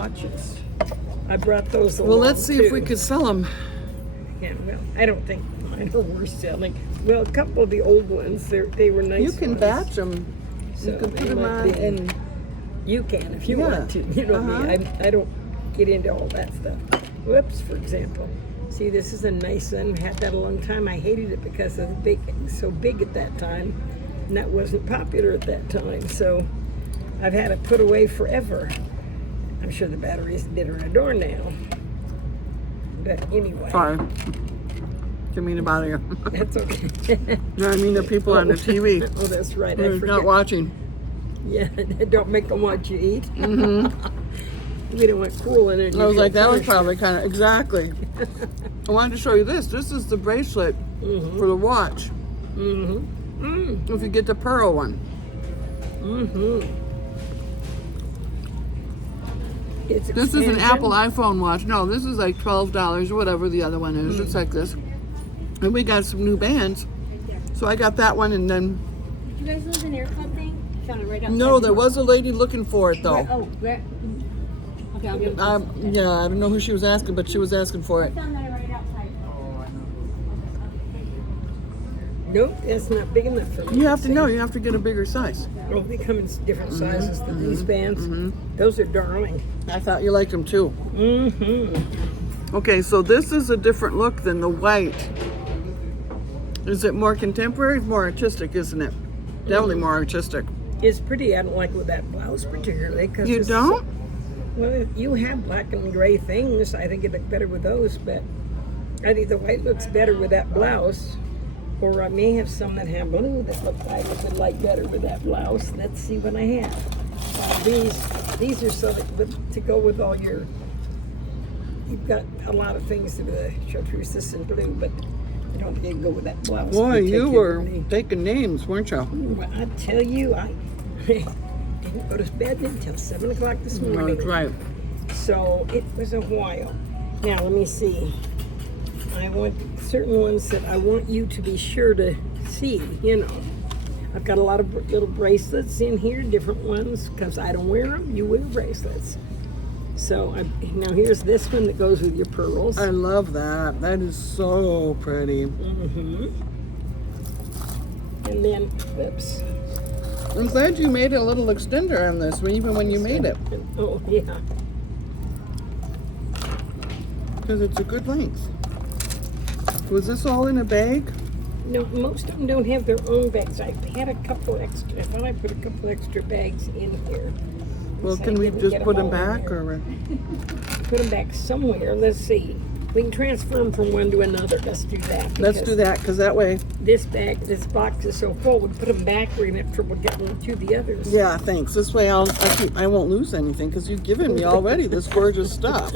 watches. I brought those along. Well, let's see too. if we could sell them. Yeah, well, I don't think mine are worth selling. Well, a couple of the old ones, they were nice. You can ones. batch them. So You can put they them might on be- and You can if you Yeah. want to. You know me. I don't get into all that stuff. Whoops, for example. See, this is a nice one. Had that a long time. I hated it because of the big, so big at that time, and that wasn't popular at that time. So I've had it put away forever. I'm sure the batteries did her a door now. But anyway, sorry. Didn't mean to bother you. that's okay. No, I mean the people on the TV. Oh, that's right. I Who's forget. not watching. Yeah, don't make them watch you eat. Mm-hmm. We don't want cruel in it. I was like, that was probably kind of, exactly. I wanted to show you this. This is the bracelet for the watch. If you get the pearl one. It's This is an expensive. Apple iPhone watch. No, this is like $12 or whatever the other one is. It's like this. And we got some new bands. So I got that one and then, You guys live in Air Club thing? I found it right outside. no, there was a lady looking for it Where, though. oh, where? Okay, I'll give it. Yeah, I don't know who she was asking, but she was asking for I it. found that right outside. Nope, it's not big enough for me. You have to see. know, you have to get a bigger size. Oh, they come in different sizes than these bands. Those are darling. I thought you liked them too. Okay, so this is a different look than the white. Is it more contemporary? It's more artistic, isn't it? Definitely more artistic. It's pretty. I don't like with that blouse particularly. Cause You it's don't? Well, you have black and gray things. I think it look better with those, but I think the white looks better with that blouse. Or I may have some that have blue that look like it would like better with that blouse. Let's see what I have. These are so that to go with all your. You've got a lot of things to the chartreuse and blue, but I don't think you can go with that blouse. Boy, you were particularly. taking names, weren't you? Well, I tell you, I didn't go to bed until 7 o'clock this morning. That's right. So it was a while. Now let me see. I want certain ones that I want you to be sure to see. You know, I've got a lot of little bracelets in here, different ones, because I don't wear them. You wear bracelets. So now here's this one that goes with your pearls. I love that. That is so pretty. And then, whoops. I'm glad you made a little extender on this, even when you made it, Oh yeah. because it's a good length. Was this all in a bag? No, most of them don't have their own bags. I had a couple extra. I thought I put a couple extra bags in here. Well, So can I we didn't just get put all them in back, there. or? Put them back somewhere. Let's see. We can transfer them from one to another. Let's do that. Let's because do that, because that way, This box is so full. We put them back. We're gonna have trouble getting them to the others. yeah, thanks. This way I won't lose anything, because you've given me already this gorgeous stuff.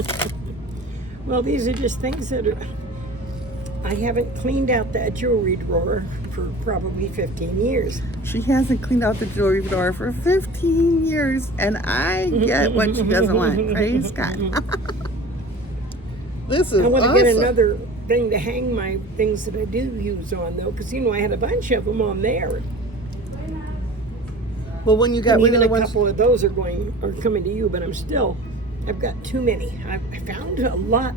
Well, these are just things that are. I haven't cleaned out that jewelry drawer for probably 15 years. She hasn't cleaned out the jewelry drawer for 15 years, and I get what she doesn't want. Praise God. This is I want to awesome. get another thing to hang my things that I do use on, though, because I had a bunch of them on there. Well, when you got And rid of even the a ones, couple of those are coming to you, but I've got too many. I found a lot,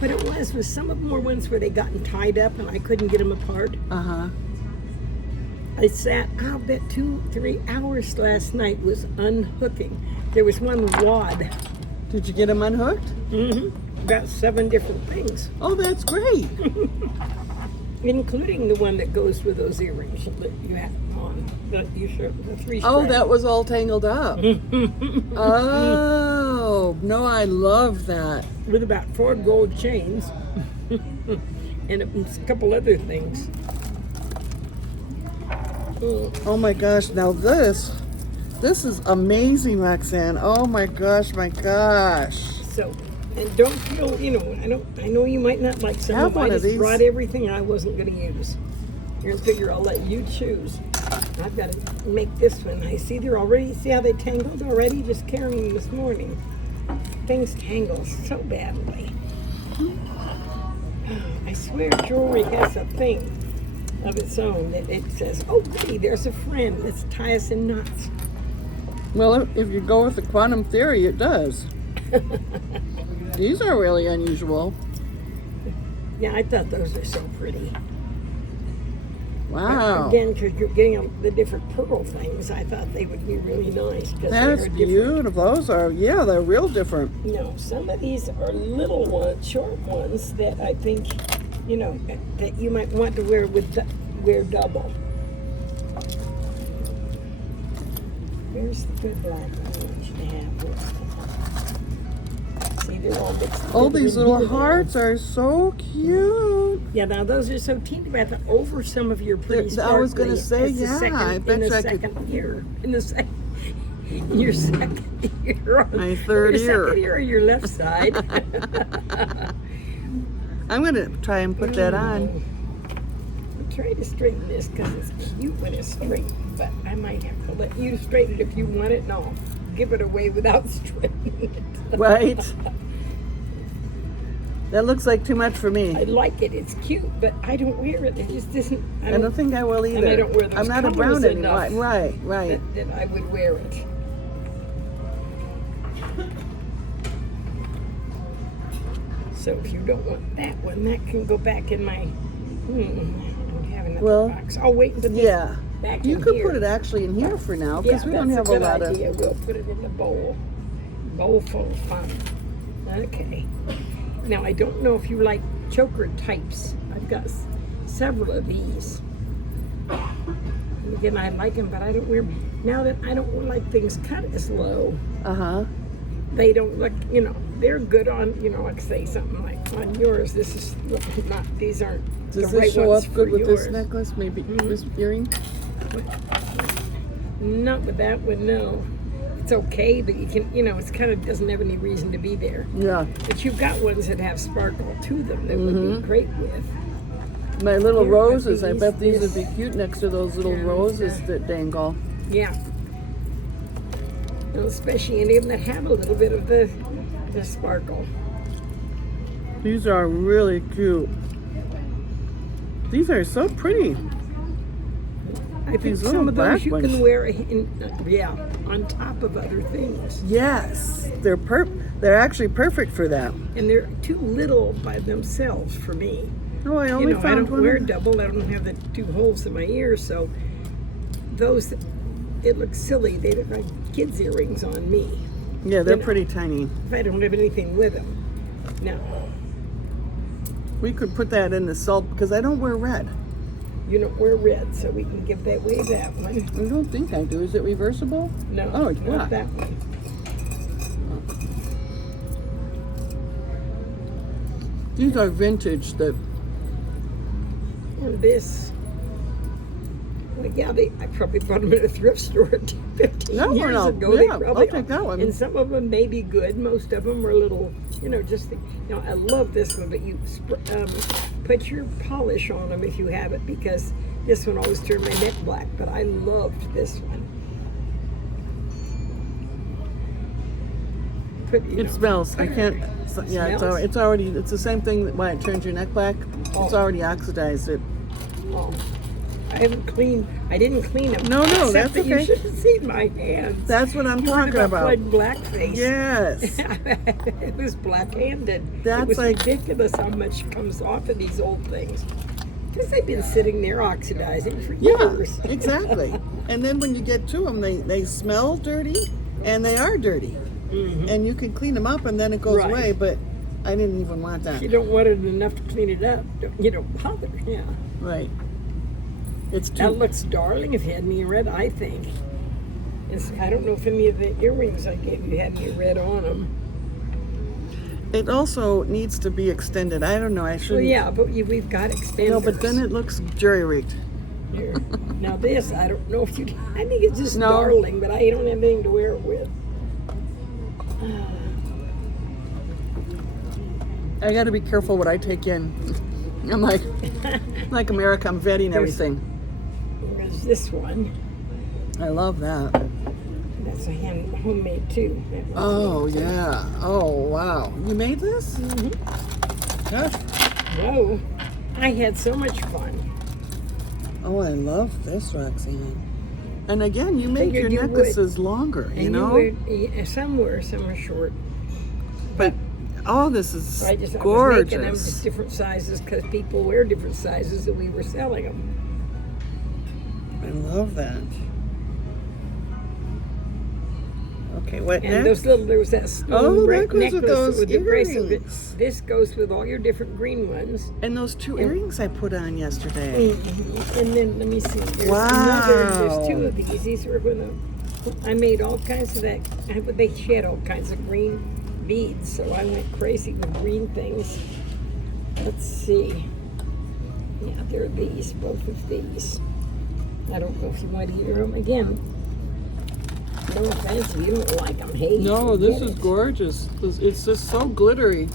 but it was some of them were ones where they gotten tied up and I couldn't get them apart. I sat, I'll bet 2-3 hours last night was unhooking. There was one wad, did you get them unhooked? about 7 different things, Oh, that's great. including the one that goes with those earrings that you had on. The 3 Oh, strap. that was all tangled up. Oh, no, I love that. With about 4 gold chains and a couple other things. Oh my gosh, now this is amazing, Roxanne. Oh my gosh, my gosh. So, and don't feel, I know you might not like some Have of them. one I of just these. brought everything I wasn't going to use. You're going to figure I'll let you choose. I've got to make this one. I see they're already, see how they tangled already? Just carrying them this morning. Things tangle so badly. I swear jewelry has a thing of its own that it says, oh, goody, there's a friend. Let's tie us in knots. Well, if you go with the quantum theory, it does. These are really unusual. Yeah, I thought those are so pretty. Wow. Again, because you're getting the different pearl things, I thought they would be really nice. That's beautiful. Those are, yeah, they're real different. You know, some of these are little ones, short ones that I think, you know, that you might want to wear double. Where's the good black one I want you to have? See, they're all mixed. Oh, these little hearts are so cute. Yeah, now those are so teeny, but over some of your pretty sparkly. I was going to say, It's the yeah, second, I bet in the you I second could. year. In the second, your second year. My third your ear. Second ear on your left side. I'm going to try and put that on. I'm trying to straighten this because it's cute when it's straight, but I might have to let you straighten it if you want it, and I'll give it away without straightening it. Right? That looks like too much for me. I like it. It's cute, but I don't wear it. It just isn't. I don't think I will either. And I don't wear those I'm not a colors brown anymore. enough Right. that I would wear it. So if you don't want that one, that can go back in my. I don't have another box. I'll wait and put this back You in could here. put it actually in here for now because we don't have a lot of. Yeah, we'll put it in the bowl. Bowl full of fun. Okay. Now I don't know if you like choker types. I've got several of these. And again, I like them, but I don't wear. Now that I don't like things cut as low. They don't look. You know, they're good on. You know, like say something like on yours. This is not. These aren't. Does the this right show ones up for good with yours. this necklace? Maybe this earring? Not with that one, no. It's okay, but you can, you know, it's kind of doesn't have any reason to be there. Yeah. But you've got ones that have sparkle to them that would be great with. My little Here, roses. I these- bet these would this- be cute next to those little Yeah, roses that dangle. Yeah. And especially any of them that have a little bit of the sparkle. These are really cute. These are so pretty. I think These some little of those black you ones. can wear, on top of other things. Yes, they're actually perfect for that. And they're too little by themselves for me. Oh, I only You know, I found don't one. wear double. I don't have the two holes in my ears, so those, it looks silly. They look like kids' earrings on me Yeah, they're you know. pretty tiny. if I don't have anything with them. No, We could put that in the salt because I don't wear red. you don't wear red, so we can give that away. That one. I don't think I do. Is it reversible? No, Oh, it's not black. that one. These are vintage. That And this. Well, yeah, I probably bought them at a thrift store 15 That one years I'll- ago. yeah, They I'll probably take that one. And some of them may be good. Most of them are a little, you know, I love this one, but you put your polish on them if you have it, because this one always turned my neck black, but I loved this one. it smells. I can't. Yeah, it's already. It's the same thing that why it turns your neck black. It's already oxidized. Oh, I haven't cleaned. I didn't clean them. No, except that's that okay. You should have seen my hands. That's what I'm talking about. Blood blackface. Yes. It was black-handed. That's it was like- ridiculous how much comes off of these old things. Because they've been sitting there oxidizing for Yeah, years. exactly. And then when you get to them, they smell dirty, and they are dirty. And you can clean them up, and then it goes Right. away. But I didn't even want that. You don't want it enough to clean it up. You don't bother. Yeah. Right. It's That too. looks darling if you had any red, I think. I don't know if any of the earrings I gave you had any red on them. It also needs to be extended. I don't know. I Well, shouldn't. yeah, but we've got expanders. No, but then it looks jury-rigged. Here. Now this, I don't know if you. I think it's just No. darling, but I don't have anything to wear it with. I got to be careful what I take in. I'm like America. I'm vetting everything. There's this one. I love that. That's a homemade too. That one's Oh made, too. yeah. Oh wow. You made this? Gosh. Whoa! I had so much fun. Oh, I love this, Roxanne. And again, you make your Figured you would. necklaces longer. You And know. some are short. but oh, this is I was making them gorgeous. just different sizes because people wear different sizes, and we were selling them. I love that. Okay, what And next? there was that stone that goes with necklace those with the bracelet. earrings. This goes with all your different green ones. And those 2 earrings I put on yesterday. And then let me see. There's Wow. There's 2 of these. These were I made all kinds of that. They had all kinds of green beads, so I went crazy with green things. Let's see. Yeah, there are these, both of these. I don't know if you want either of them. Again, no offense if you don't like them. Hey, No, this forget is it. gorgeous. It's just so glittery.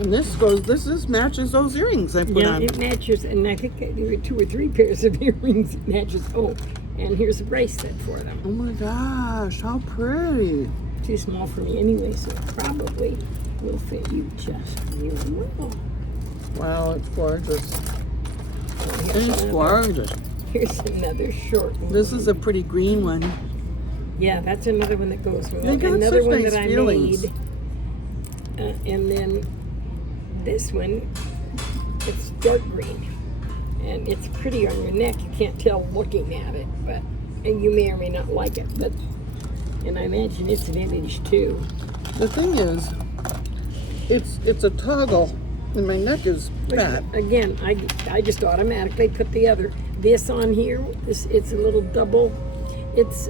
And this matches those earrings I put Yeah, on. it matches, and I think there were 2 or 3 pairs of earrings it matches. Oh, and here's a bracelet for them. Oh my gosh, how pretty. Too small for me anyway, so it probably will fit you just really well. Wow, it's gorgeous. Oh, It's gorgeous. Here's another short one. This is a pretty green one. Yeah, that's another one that goes with They it. got Another such one nice that I feelings. made. And then this one, it's dark green. And it's pretty on your neck. You can't tell looking at it, but and you may or may not like it. But and I imagine it's vintage too. The thing is, it's a toggle, and my neck is fat. Again, I just automatically put this on here. It's a little double. It's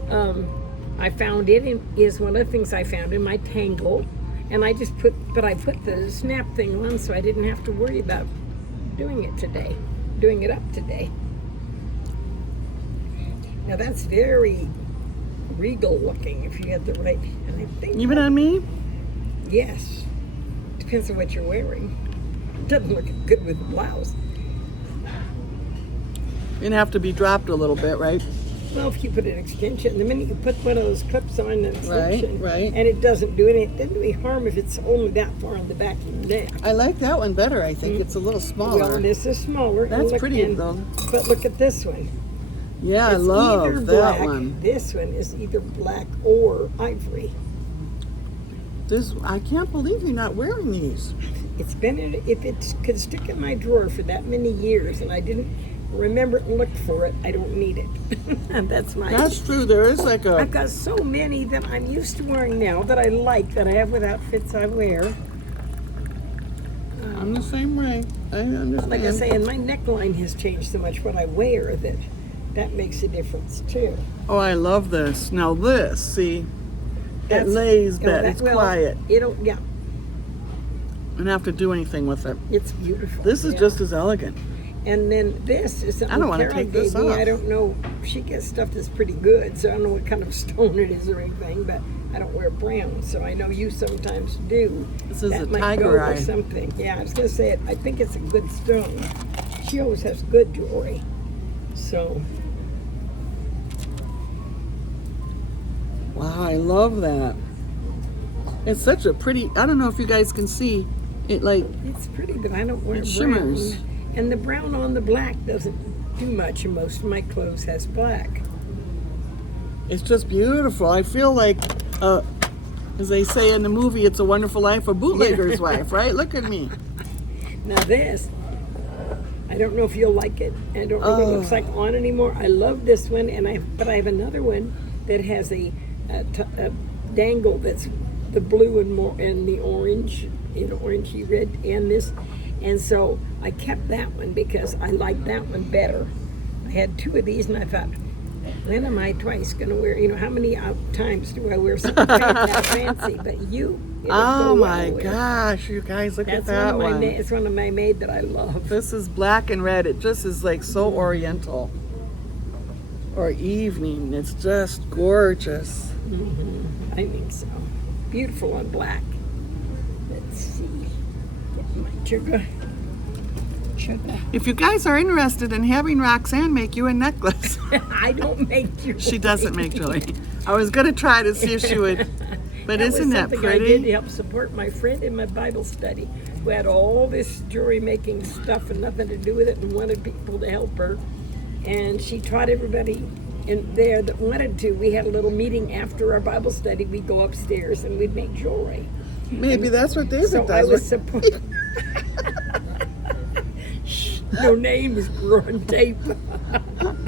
I found it is one of the things I found in my tangle, and I put the snap thing on so I didn't have to worry about doing it up today. Now that's very regal looking if you get the right. And I think Even on me? yes, depends on what you're wearing. It doesn't look good with the blouse. It'd have to be dropped a little bit, right? Well, if you put an extension, the minute you put one of those clips on an extension, right. and it doesn't do any harm if it's only that far on the back of your neck. I like that one better. I think it's a little smaller. Well, this is smaller. and That's look, pretty, and- though. But look at this one. Yeah, I It's either love that black, one. This one is either black or ivory. I can't believe you're not wearing these. It's been if it could stick in my drawer for that many years, and I didn't remember it and look for it, I don't need it. That's true. There is like I've got so many that I'm used to wearing now that I like, that I have with outfits I wear. I'm the same way. I understand. Like I say, and my neckline has changed so much what I wear that makes a difference too. Oh, I love this. Now this, see, it That's- lays better. It's well, quiet. Yeah, I don't have to do anything with it. it's beautiful. This is yeah. just as elegant. And then this is something I don't wanna Carol take this gave me. off. I don't know. She gets stuff that's pretty good, so I don't know what kind of stone it is or anything. But I don't wear brown, so I know you sometimes do. This is that a might tiger go eye. with something. Yeah, I was gonna say it. I think it's a good stone. She always has good jewelry. So Wow, I love that. It's such a pretty, I don't know if you guys can see, it like, it's pretty, but I don't wear It brown. shimmers. And the brown on the black doesn't do much, and most of my clothes has black. it's just beautiful. I feel like, as they say in the movie, It's a Wonderful Life, a bootlegger's wife, right? Look at me. Now this, I don't know if you'll like it. I don't know what it looks like on anymore. I love this one, but I have another one that has a dangle that's the blue and the orange, orangey red, and this. And so I kept that one because I like that one better. I had 2 of these, and I thought, when am I twice going to wear? How many times do I wear something that fancy? But it'll Oh go my well with. gosh, you guys, look That's at that one. It's one of my made that I love. This is black and red. It just is like so oriental. Or evening. It's just gorgeous. I think so. Beautiful on black. Let's see. Get my sugar. If you guys are interested in having Roxanne make you a necklace, I don't make jewelry. she doesn't make jewelry. I was going to try to see if she would, but isn't that was something I did to pretty? help support my friend in my Bible study who had all this jewelry making stuff and nothing to do with it and wanted people to help her. and she taught everybody in there that wanted to. We had a little meeting after our Bible study. We'd go upstairs and we'd make jewelry. Maybe that's what David So does. I was supposed. No names were on tape.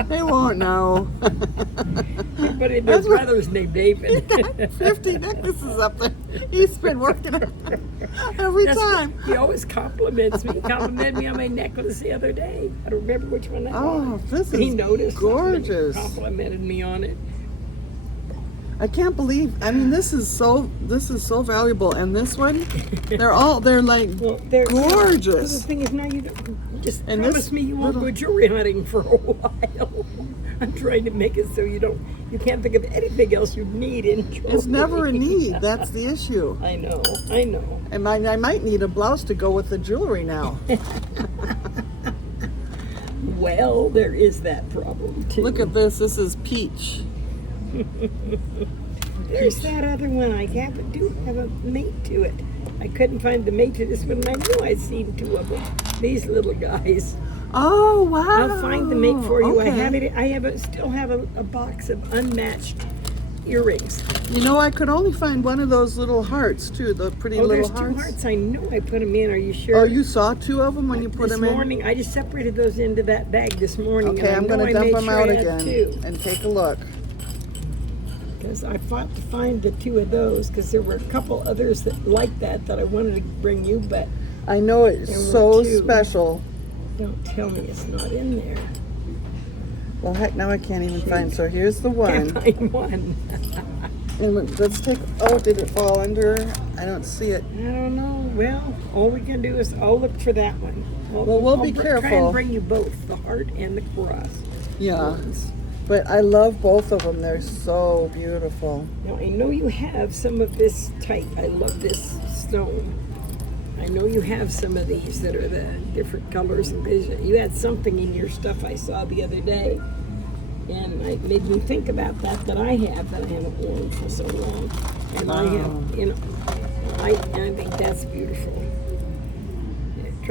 They won't know. But my brother's named David. 50 necklaces up there. He's been working on it every time. He always compliments me. He complimented me on my necklace the other day. I don't remember which one that was. Oh, this He is noticed gorgeous. and complimented me on it. I can't believe. I mean, this is so valuable. And this one, they're like They're gorgeous. The thing is, now you don't, just And promise this me you won't little- go jewelry hunting for a while. I'm trying to make it so you can't think of anything else you need in jewelry. It's never a need. That's the issue. I know. And I might need a blouse to go with the jewelry now. Well, there is that problem too. Look at this. This is peach. There's that other one. I do have a mate to it. I couldn't find the mate to this one, and I knew I'd seen two of them. These little guys. Oh wow! I'll find the mate for you. Okay. I still have a box of unmatched earrings. You know, I could only find one of those little hearts too. The pretty little there's hearts. 2 hearts. I know I put them in. Are you sure? Oh, you saw 2 of them when you put them in? This morning, I just separated those into that bag this morning. Okay, I'm going to dump them out I again too. and take a look. Because I fought to find the 2 of those, because there were a couple others that like that I wanted to bring you, but I know it's There were so 2. special. don't tell me it's not in there. Well, heck, now I can't even find. So here's the Can't one. find one. And let's take. Oh, did it fall under? I don't see it. I don't know. Well, all we can do is I'll look for that one. Well, we'll be Try careful. and bring you both, the heart and the cross. Yeah, ones. but I love both of them. They're so beautiful. Now, I know you have some of this type. I love this stone. I know you have some of these that are the different colors and vision. You had something in your stuff I saw the other day, and it made me think about that I haven't worn for so long. And I have, I think that's beautiful.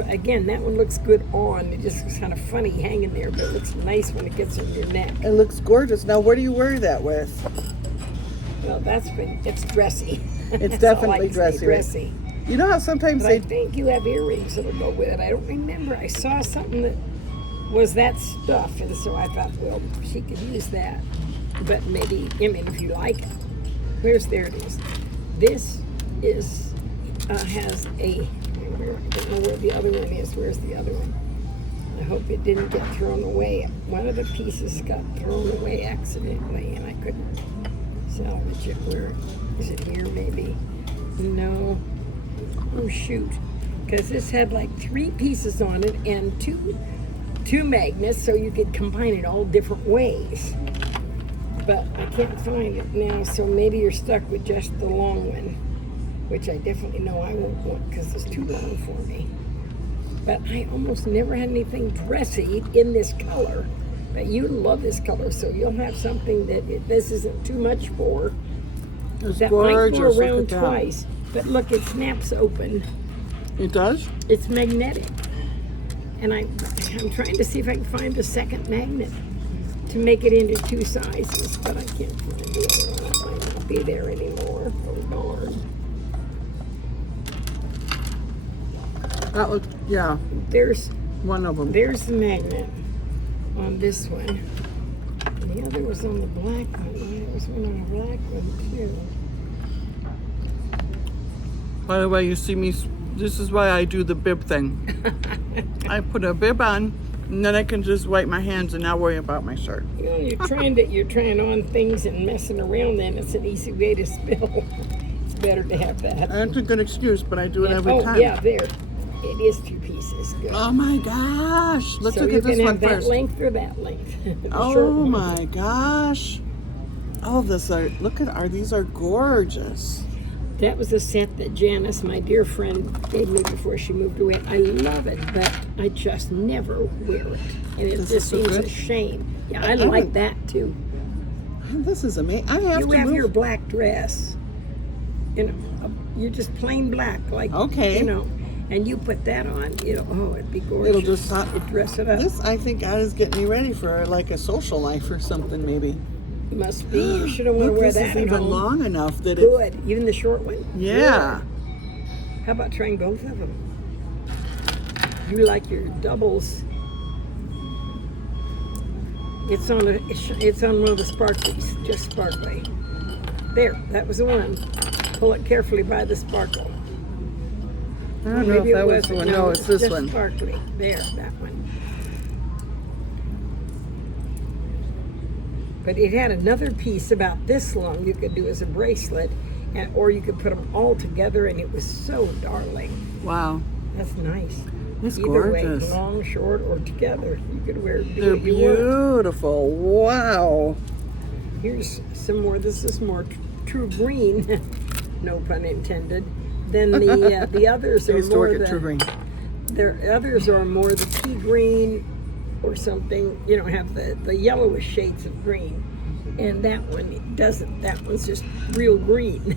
Again, that one looks good on. It just looks kind of funny hanging there, but it looks nice when it gets on your neck. It looks gorgeous. Now, what do you wear that with? Well, it's dressy. It's That's all I definitely can say, dressy. dressy. You know how sometimes But I they think you have earrings that'll go with it. I don't remember. I saw something that was that stuff, and so I thought, well, she could use that. But maybe, if you like it. There it is. This is, has a, I don't know where the other one is. Where's the other one? I hope it didn't get thrown away. One of the pieces got thrown away accidentally, and I couldn't salvage it. Where is it? Here, maybe? No. Oh shoot, because this had like 3 pieces on it and two magnets, so you could combine it all different ways. But I can't find it now, so maybe you're stuck with just the long one, which I definitely know I won't want because it's too long for me. But I almost never had anything dressy in this color. But you love this color, so you'll have something that this isn't too much for. it's That gorgeous. might go Look around at that. twice. But look, it snaps open. It does? It's magnetic. And I'm trying to see if I can find a second magnet to make it into 2 sizes, but I can't find the other one. It might not be there anymore. Oh, darn. That was, yeah, There's one of them. the magnet on this one. And the other was on the black one. Yeah, there was one on the black one too. By the way, you see me, this is why I do the bib thing. I put a bib on, and then I can just wipe my hands and not worry about my shirt. You're trying on things and messing around, then it's an easy way to spill. It's better to have that. That's a good excuse, but I do it every time. Yeah, there. It is 2 pieces. Good. Oh my gosh. Let's so look you at this can one have that first. length or that length. The short Oh one. my gosh. Oh, these are gorgeous. That was a set that Janice, my dear friend, gave me before she moved away. I love it, but I just never wear it. And it This is just so seems good. a shame. Yeah, I like that too. This is amazing. I have You to have move. your black dress. You're just plain black, like Okay. And you put that on, it'd be gorgeous. It'll just It'd dress it up. This, I think, God is getting me ready for like a social life or something, maybe. Must be. You should have Look, worn this that is at even home. long enough that it. Good. Even the short one? Yeah. Good. How about trying both of them? You like your doubles. It's on one of the sparklies, just sparkly. There, that was the one. Pull it carefully by the sparkle. I don't know if that was the one. No, it's this just one. Sparkly. There, that one. But it had another piece about this long you could do as a bracelet, or you could put them all together, and it was so darling. Wow. That's nice. It's Either gorgeous. way, long, short, or together. You could wear do They're what you want. beautiful. Wow. Here's some more. This is more true green, no pun intended. Then the others I are used to more work at True Green. The others are more the pea green or something. Have the yellowish shades of green, and that one doesn't. That one's just real green,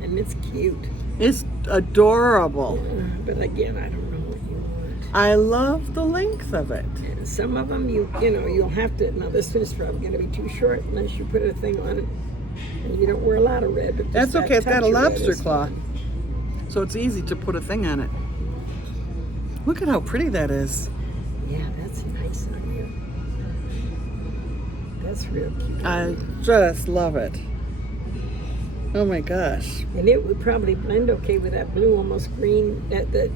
and it's cute. It's adorable. But again, I don't know what you want. I love the length of it. And some of them, you'll have to. Now this one's probably going to be too short unless you put a thing on it. And you don't wear a lot of red. But just That's that okay. It's got touch a of red lobster is claw, fine. so it's easy to put a thing on it. Look at how pretty that is. Yeah, that's nice on you. That's real cute. I just love it. Oh my gosh. And it would probably blend okay with that blue, almost green, the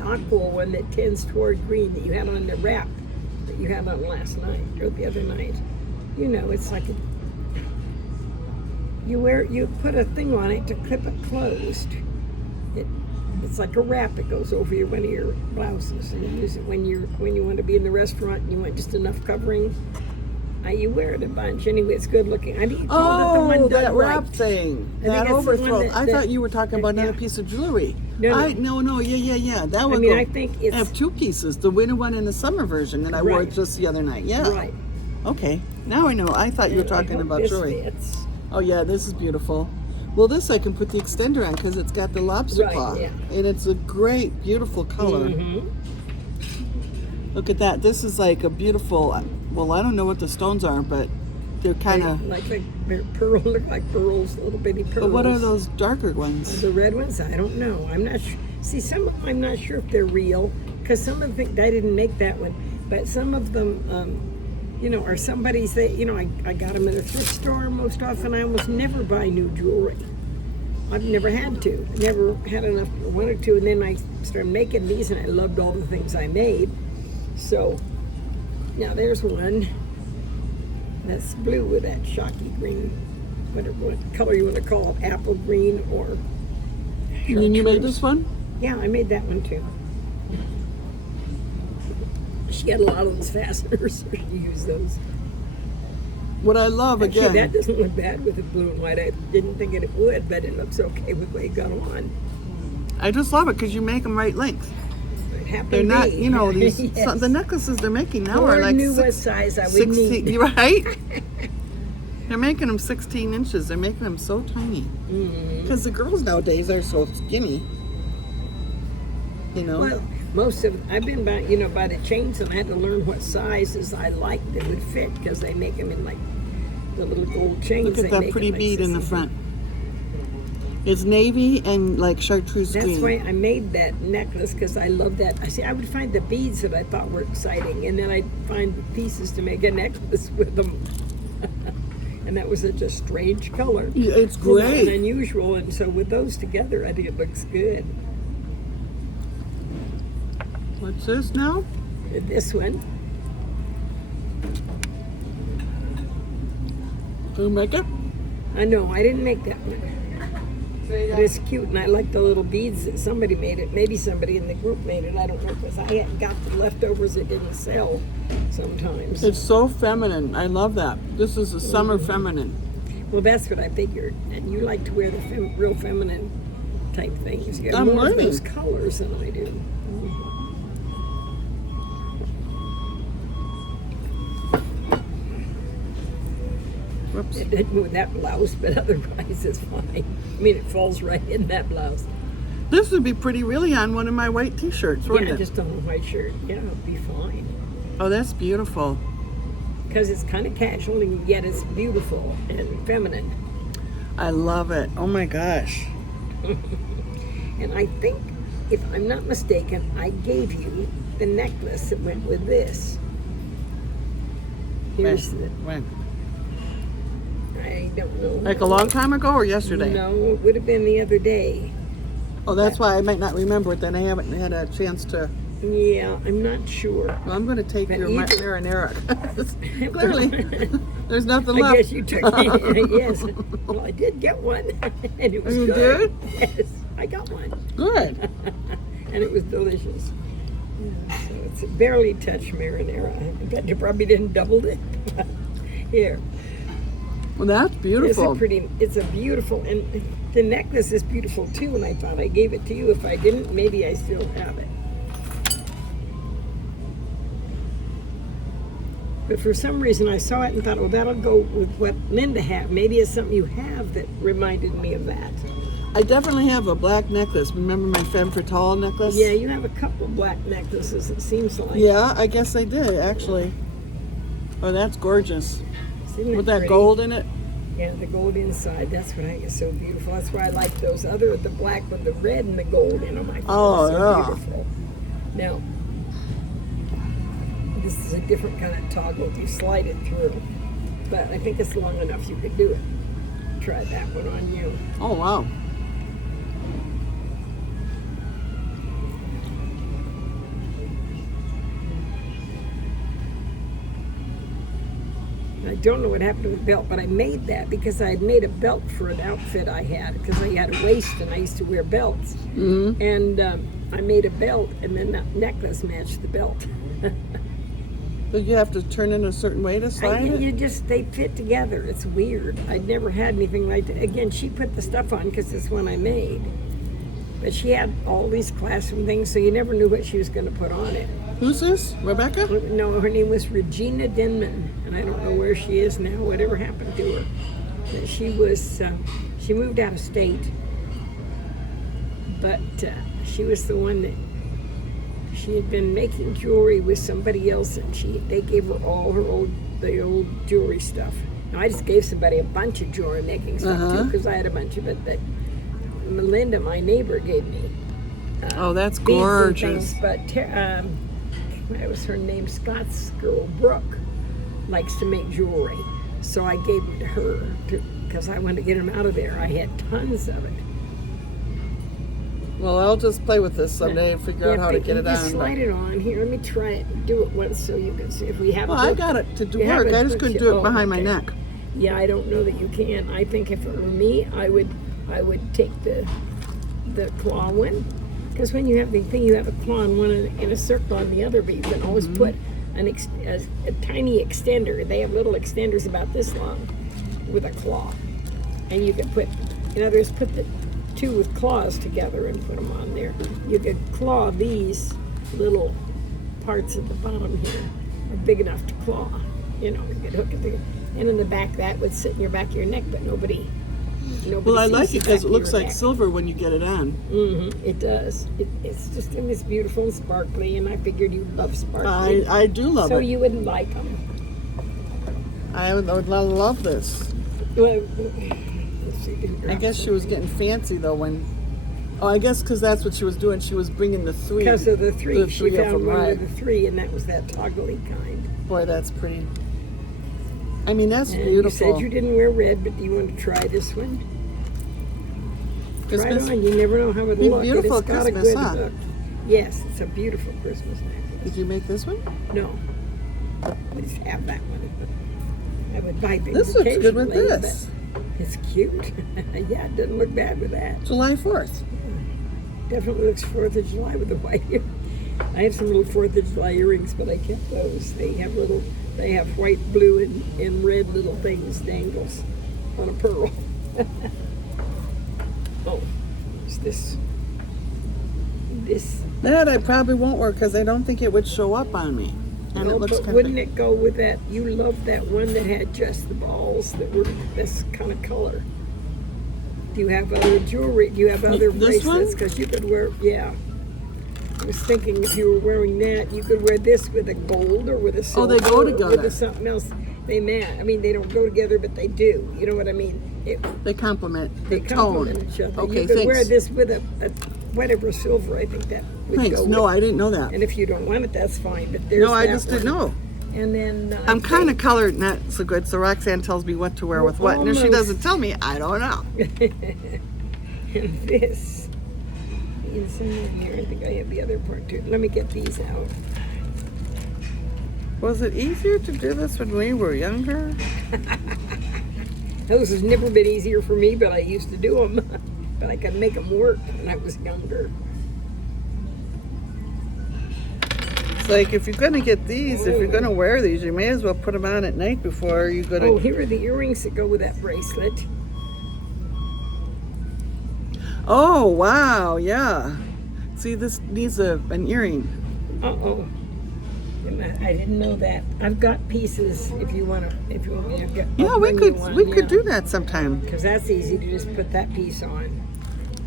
aqua one that tends toward green that you had on the wrap that you had on last night or the other night. It's like you put a thing on it to clip it closed. It's like a wrap that goes over one of your blouses, and you use it when you want to be in the restaurant and you want just enough covering. You wear it a bunch. Anyway, it's good looking. I think Oh, that wrap thing. I think That it's the overthrow. one that- I thought you were talking about another yeah. piece of jewelry. No. Yeah. That one. I think I have two pieces, the winter one and the summer version, and I wore it Right. just the other night. Yeah. Right. Okay. Now I know. I thought you were And I talking hope about this jewelry. fits. Oh yeah, this is beautiful. Well, this I can put the extender on because it's got the lobster Right, claw, yeah. and it's a great, beautiful color. Mhm. Look at that. This is like a beautiful. Well, I don't know what the stones are, but they're kind of. They're look like pearls, little bitty pearls. But what are those darker ones? The red ones? I don't know. I'm not sure. See, some of them I'm not sure if they're real because some of them I didn't make that one, but some of them, are somebody's that I got them at a thrift store most often. I almost never buy new jewelry. I've never had to. Never had enough. Wanted to, and then I started making these, and I loved all the things I made. So now there's one that's blue with that shocky green, what color you want to call it, apple green or. And then you made chartreuse. this one? Yeah, I made that one too. She had a lot of those fasteners, so she used those. What I love Actually, again. that doesn't look bad with the blue and white. I didn't think it would, but it looks okay with the way it got on. I just love it because you make them right length. It happened They're to not, me. these Yes. the necnecklaces they're making now Lord are like knew what size I would 16, need. right? They're making them 16 inches. They're making them so tiny. Because the girls nowadays are so skinny. Well, most of I've been by the chains, and I had to learn what sizes I liked that would fit because they make them in like the little gold chains. Look at they that make pretty them like bead in the 16. front. It's navy and like chartreuse That's green. why I made that necklace because I love that. I would find the beads that I thought were exciting, and then I'd find the pieces to make a necklace with them. And that was such a strange color. Yeah, it's And great. unusual, and so with those together, I think it looks good. What's this now? This one, Who make it? I know I didn't make that one. But it's cute, and I like the little beads that somebody made it. Maybe somebody in the group made it. I don't know, because I hadn't got the leftovers that didn't sell sometimes. It's so feminine. I love that. This is a summer feminine. Well, that's what I figured. And you like to wear the real feminine type things. You have I'm more of learning. those colors than I do. Whoops. It didn't with that blouse, but otherwise it's fine. I mean, it falls right in that blouse. This would be pretty really on one of my white t-shirts, wouldn't Yeah, it? just on a white shirt. Yeah, it'd be fine. Oh, that's beautiful. Because it's kind of casual and yet it's beautiful and feminine. I love it. Oh my gosh. And I think, if I'm not mistaken, I gave you the necklace that went with this. Here's the, When? I don't know. Like a long time ago or yesterday? No, it would have been the other day. Oh, that's why I might not remember it. Then I haven't had a chance to. Yeah, I'm not sure. Well, I'm going to take But your either- marinara. Clearly, there's nothing I left. guess you took it. Yes. Well, I did get one, and it was You good. Yes, I got one, Good. and it was delicious. Yeah, so it's a barely touched marinara. I bet you probably didn't double it. Here, Well, that's beautiful. It's a beautiful, and the necklace is beautiful too. And I thought I gave it to you. If I didn't, maybe I still have it. But for some reason, I saw it and thought, oh, that'll go with what Linda had. Maybe it's something you have that reminded me of that. I definitely have a black necklace. Remember my femme fatale necklace? Yeah, you have a couple black necklaces, it seems like. Yeah, I guess I did actually. Oh, that's gorgeous. Isn't it With that pretty? gold in it. Yeah, the gold inside. That's what I think is so beautiful. That's why I like those other, the black with the red and the gold in them. I think Oh, they're so yeah. beautiful. Now, this is a different kind of toggle. You slide it through. But I think it's long enough you could do it. Try that one on you. Oh wow. I don't know what happened to the belt, but I made that because I had made a belt for an outfit I had because I had a waist and I used to wear belts. Mm-hmm. And I made a belt and then that necklace matched the belt. Did you have to turn it a certain way to slide it? They fit together. It's weird. I'd never had anything like that. Again, she put the stuff on because it's one I made. But she had all these classroom things, so you never knew what she was going to put on it. Who's this? Rebecca? No, her name was Regina Denman, and I don't know where she is now, whatever happened to her. But she moved out of state, but she was the one that, she had been making jewelry with somebody else, and they gave her all the old jewelry stuff. Now, I just gave somebody a bunch of jewelry making stuff too, because I had a bunch of it that Melinda, my neighbor, gave me. Oh, that's Beads and gorgeous. things, but what was her name? Scott's girl, Brooke, likes to make jewelry. So I gave them to her because I wanted to get them out of there. I had tons of it. Well, I'll just play with this someday and figure out how to get it Just on. slide it on. Here, let me try it and do it once so you can see if we have. Well, I got it to You have work. it, I just but couldn't you- do it oh, behind my okay. neck. Yeah, I don't know that you can. I think if it were me, I would take the claw one, because when you have the thing, you have a claw on one and a circle on the other, but you can always put a tiny extender. They have little extenders about this long with a claw, and you could put, in other words, put the two with claws together and put them on there. You could claw these little parts at the bottom here are big enough to claw. You know, you could hook it together. And in the back, that would sit in your back of your neck, but nobody Well, I sees like the it because back it of looks your like neck. silver when you get it on. Mm-hmm, it does. It's just, and it's beautiful and sparkly, and I figured you'd love sparkly. I do love so it. you wouldn't like them. I would love this. Well, let's see, I guess she was getting fancy though when. Oh, I guess because that's what she was doing. She was bringing the three. because of the three. The She three of found them, one right. with the three, and that was that toggly kind. Boy, that's pretty. I mean, that's And beautiful. you said you didn't wear red, but do you want to try this one? Try it Christmas. on. You never know how it'll Be look. beautiful It's got Christmas, a good huh? look. Yes, it's a beautiful Christmas necklace. Did you make this one? No, I just have that one. I would buy things This looks good with occasionally, this. but it's cute. Yeah, it doesn't look bad with that. July 4th. Definitely looks 4th of July with the white ear. I have some little 4th of July earrings, but I kept those. They have white, blue, and red little things, dangles on a pearl. Oh, it's this. That I probably won't wear because I don't think it would show up on me. And No, it looks but kind wouldn't of. it go with that? You loved that one that had just the balls that were this kind of color. Do you have other jewelry? Do you have other This one? bracelets? Because you could wear, yeah. I was thinking if you were wearing that, you could wear this with a gold or with a silver. Oh, they go or together. with something else. They match. I mean, they don't go together, but they do. You know what I mean? They complement They the complement tone. each other. Okay, you could thanks. wear this with a whatever silver. I think that would Thanks. go No, with. I didn't know that. And if you don't want it, that's fine. But there's No, I that just didn't one. know. And then I'm kind of colored not so good, so Roxanne tells me what to wear with what. And if she almost. doesn't tell me, I don't know. and this is in here. I think I have the other part too. Let me get these out. Was it easier to do this when we were younger? Those has never been easier for me, but I used to do them. But I could make them work when I was younger. It's like if you're going to get these, if you're going to wear these, you may as well put them on at night before you go to... Oh, here are the earrings that go with that bracelet. Oh, wow, yeah. See, this needs an earring. Uh-oh. I didn't know that. I've got pieces if you want to, if you want me to get. Yeah, we could do that sometime. Because that's easy to just put that piece on.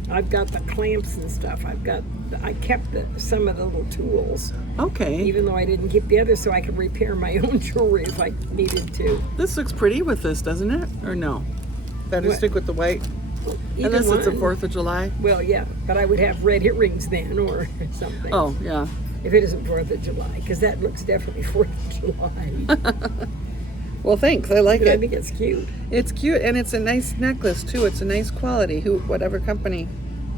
I've got the clamps and stuff. I kept some of the little tools, Okay. even though I didn't keep the others, so I could repair my own jewelry if I needed to. This looks pretty with this, doesn't it? Or no? Better What? stick with the white. Either Unless it's the one. 4th of July. Well, yeah, but I would have red earrings then or something. Oh, yeah. If it isn't 4th of July, because that looks definitely 4th of July. Well, thanks. I like But I it. think it's cute. It's cute, and it's a nice necklace, too. It's a nice quality, whatever company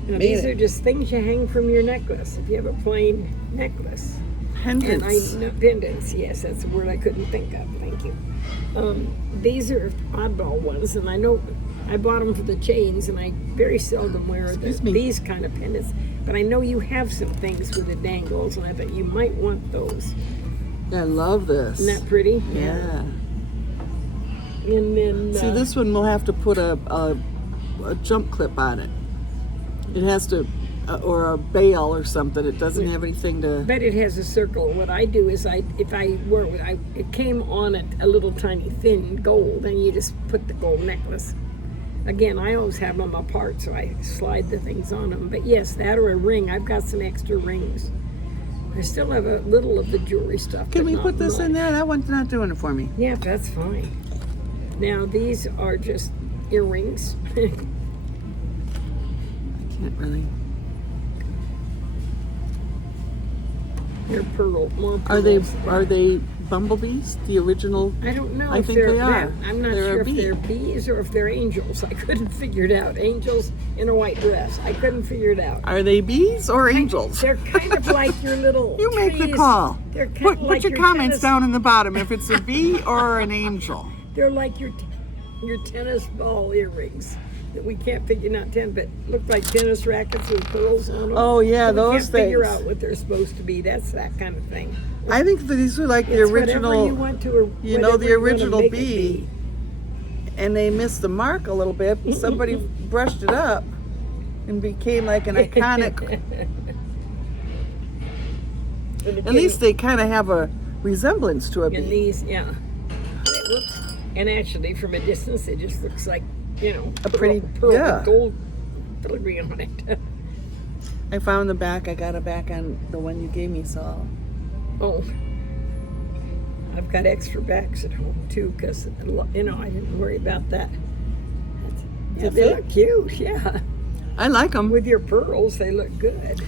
Now, made these are it. just things you hang from your necklace if you have a plain necklace. And I Pendants. know pendants, yes, that's a word I couldn't think of. Thank you. These are oddball ones, and I know I bought them for the chains, and I very seldom wear Excuse me. these kind of pendants. But I know you have some things with the dangles, and I thought you might want those. I love this. Isn't that pretty? Yeah. And then See, this one we'll have to put a jump clip on it. It has to, or a bail or something. It doesn't have anything to. But it has a circle. What I do is if I wore it, it came on it a little tiny thin gold, and you just put the gold necklace. Again, I always have them apart, so I slide the things on them. But yes, that or a ring. I've got some extra rings. I still have a little of the jewelry stuff. Can but we not put this in much. there? That one's not doing it for me. Yeah, that's fine. Now these are just earrings. I can't really. They're more Are they pearls. bumblebees? The original? I don't know I if think they're they are. I'm not They're sure a if bee. they're bees or if they're angels. I couldn't figure it out. Angels in a white dress. I couldn't figure it out. Are they bees or angels? They're kind of like your little You make the trees. call. They're kind Put of like your comments tennis, down in the bottom if it's a bee or an angel. They're like your tennis ball earrings that we can't figure not but look like tennis rackets with pearls on them. Oh, yeah, But we those can't figure things. out what they're supposed to be. That's that kind of thing. I think that these are like the It's whatever original. you want to, or you know, whatever the you wanna original make it bee. be. And they missed the mark a little bit. Somebody brushed it up and became like an iconic. At least they kind of have a resemblance to a And bee. these, yeah. Whoops. And actually, from a distance, it just looks like, A pretty- pearl yeah. with gold filigree on it. I found the back. I got a back on the one you gave me, so. Oh, I've got extra backs at home too, because I didn't worry about that. Yeah, Does it they fit? look cute. Yeah, I like them. with your pearls, they look good.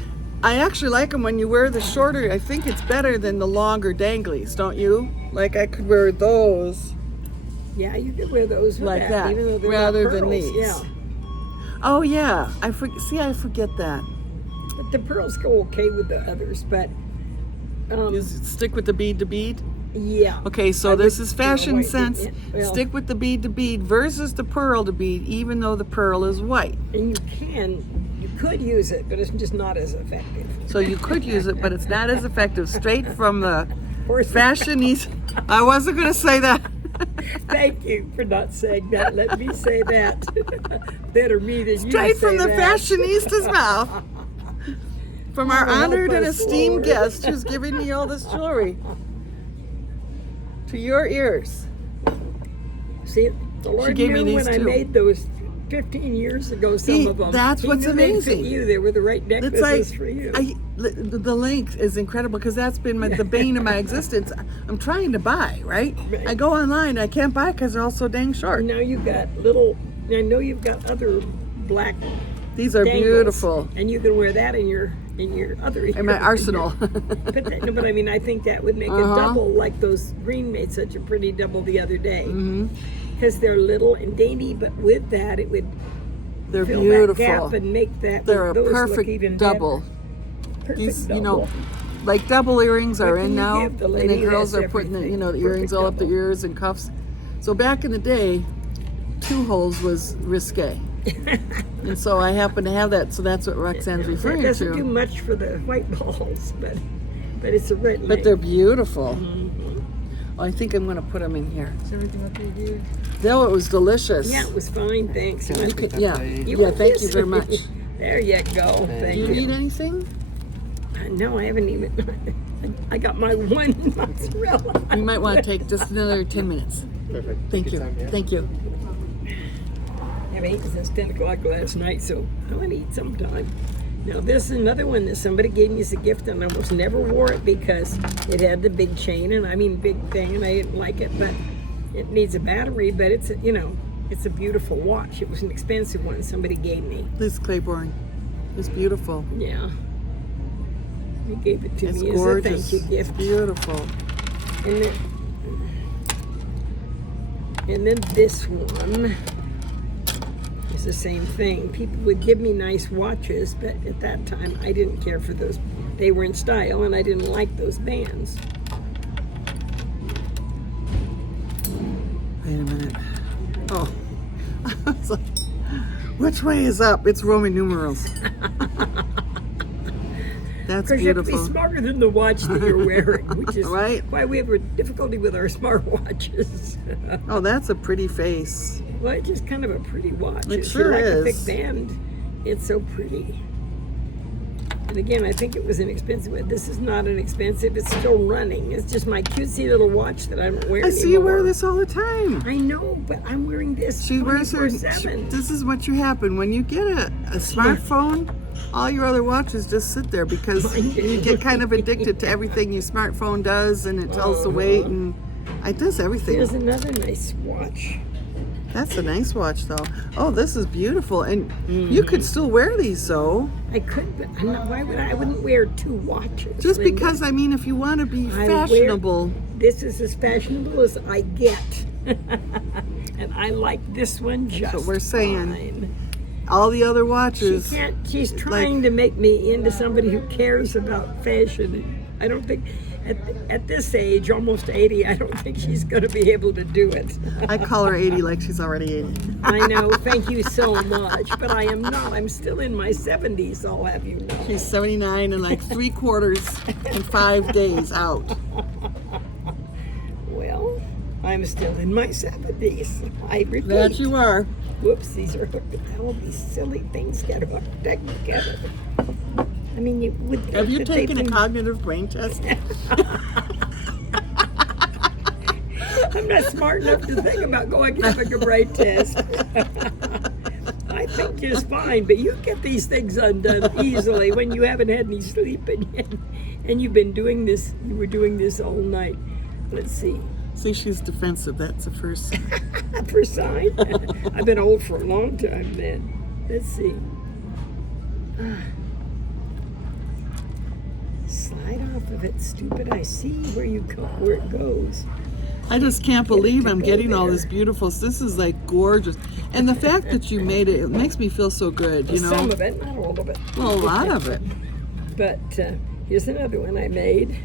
I actually like them when you wear the shorter. I think it's better than the longer danglies, don't you? Like I could wear those. Yeah, you could wear those with Like that, even though they're rather not than pearls. these. Yeah, Oh yeah, I forget that. but the pearls go okay with the others. But You stick with the bead to bead. yeah. Okay, so I this would is do fashion white sense. bead, yeah, well, Stick with the bead to bead versus the pearl to bead, even though the pearl is white. And you could use it, but it's just not as effective. So you could use it, but it's not as effective. Straight from the Horse- fashionista. I wasn't going to say that. Thank you for not saying that. Let me say that. Better me than you Straight say from the that. fashionista's mouth. From our Oh, help honored and us, esteemed Lord. guest who's giving me all this jewelry. To your ears. See, the Lord gave me knew these when I too. made those 15 years ago, some of them. That's what's knew they'd fit amazing. you. They were the right It's like necklaces for you. the length is incredible because that's been the bane of my existence. I'm trying to buy, right? Right. I go online, I can't buy because they're all so dang short. Now you've got little. I know you've got other black. These are dangles, beautiful. and you can wear that in your other. In my arsenal. But I mean, I think that would make a double, like those green made such a pretty double the other day. Because they're little and dainty, but with that, it would They're fill beautiful. that gap and make that. They're a those look perfect even double. Perfect These, double. you know, like double earrings are What can in you now, give the and lady? the girls That's are putting the, everything. the earrings Perfect all up the double. ears and cuffs. So back in the day, 2 holes was risque, and so I happen to have that. So that's what Roxanne's It referring doesn't do to. much for the white balls, but it's a red. But they're beautiful. Mm-hmm. Oh, I think I'm going to put them in here. Is everything okay with you? No, it was delicious. Yeah, it was fine. Thanks. You could, yeah, want thank this? you very much. There you go. Thank Do you need anything? No, I haven't even. I got my one mozzarella. You might want to take just another 10 minutes. Perfect. Thank you. Thank you. I haven't eaten since 10 o'clock last night, so I'm going to eat sometime. Now, this is another one that somebody gave me as a gift, and I almost never wore it because it had the big chain, and I mean big thing, and I didn't like it, but it needs a battery, but it's, it's a beautiful watch. It was an expensive one somebody gave me. Liz Claiborne. It's beautiful. Yeah. He gave it to It's me gorgeous. as a thank you gift. It's beautiful. And then this one is the same thing. People would give me nice watches, but at that time I didn't care for those. They were in style and I didn't like those bands. Wait a minute. Oh. I was like, which way is up? It's Roman numerals. That's Because you have to be beautiful. smarter than the watch that you're wearing, which is Right. why we have a difficulty with our smart watches. Oh, that's a pretty face. Well, it's just kind of a pretty watch. It If sure you like a is. thick band, it's so pretty. And again, I think it was inexpensive. But this is not inexpensive. It's still running. It's just my cutesy little watch that I don't wear I anymore. see you wear this all the time. I know, but I'm wearing this She wears her. 24/7. This is what you happen when you get a smartphone. All your other watches just sit there because you get kind of addicted to everything your smartphone does, and it tells the weight and it does everything. Here's another nice watch. That's a nice watch, though. Oh, this is beautiful, and you could still wear these, though. I could, but I'm not, why would I wouldn't wear 2 watches? Just Linda. because, I mean, if you want to be I wear- fashionable. This is as fashionable as I get. And I like this one just what we're saying. fine. All the other watches. She's trying to make me into somebody who cares about fashion. I don't think, at this age, almost 80, I don't think she's going to be able to do it. I call her 80 like she's already 80. I know, thank you so much, but I am not. I'm still in my 70s, I'll have you know. She's 79 and like 3/4 and 5 days out. Well, I'm still in my 70s. I repeat. That you are. Whoops, these are hooked. All these silly things get hooked together. I mean, you would. think Have you that they'd taken a been- cognitive brain test? I'm not smart enough to think about going having a brain test. I think just fine, but you get these things undone easily when you haven't had any sleep and you've been doing this. You were doing this all night. Let's see. See, she's defensive. That's the first. For sign. I've been old for a long time then. Let's see. Slide off of it, stupid. I see where where it goes. I just can't believe to I'm go getting all there. this beautiful. This is like gorgeous, and the fact that you made it makes me feel so good. You know, Some of it, not all of it. well, a lot of it. But here's another one I made.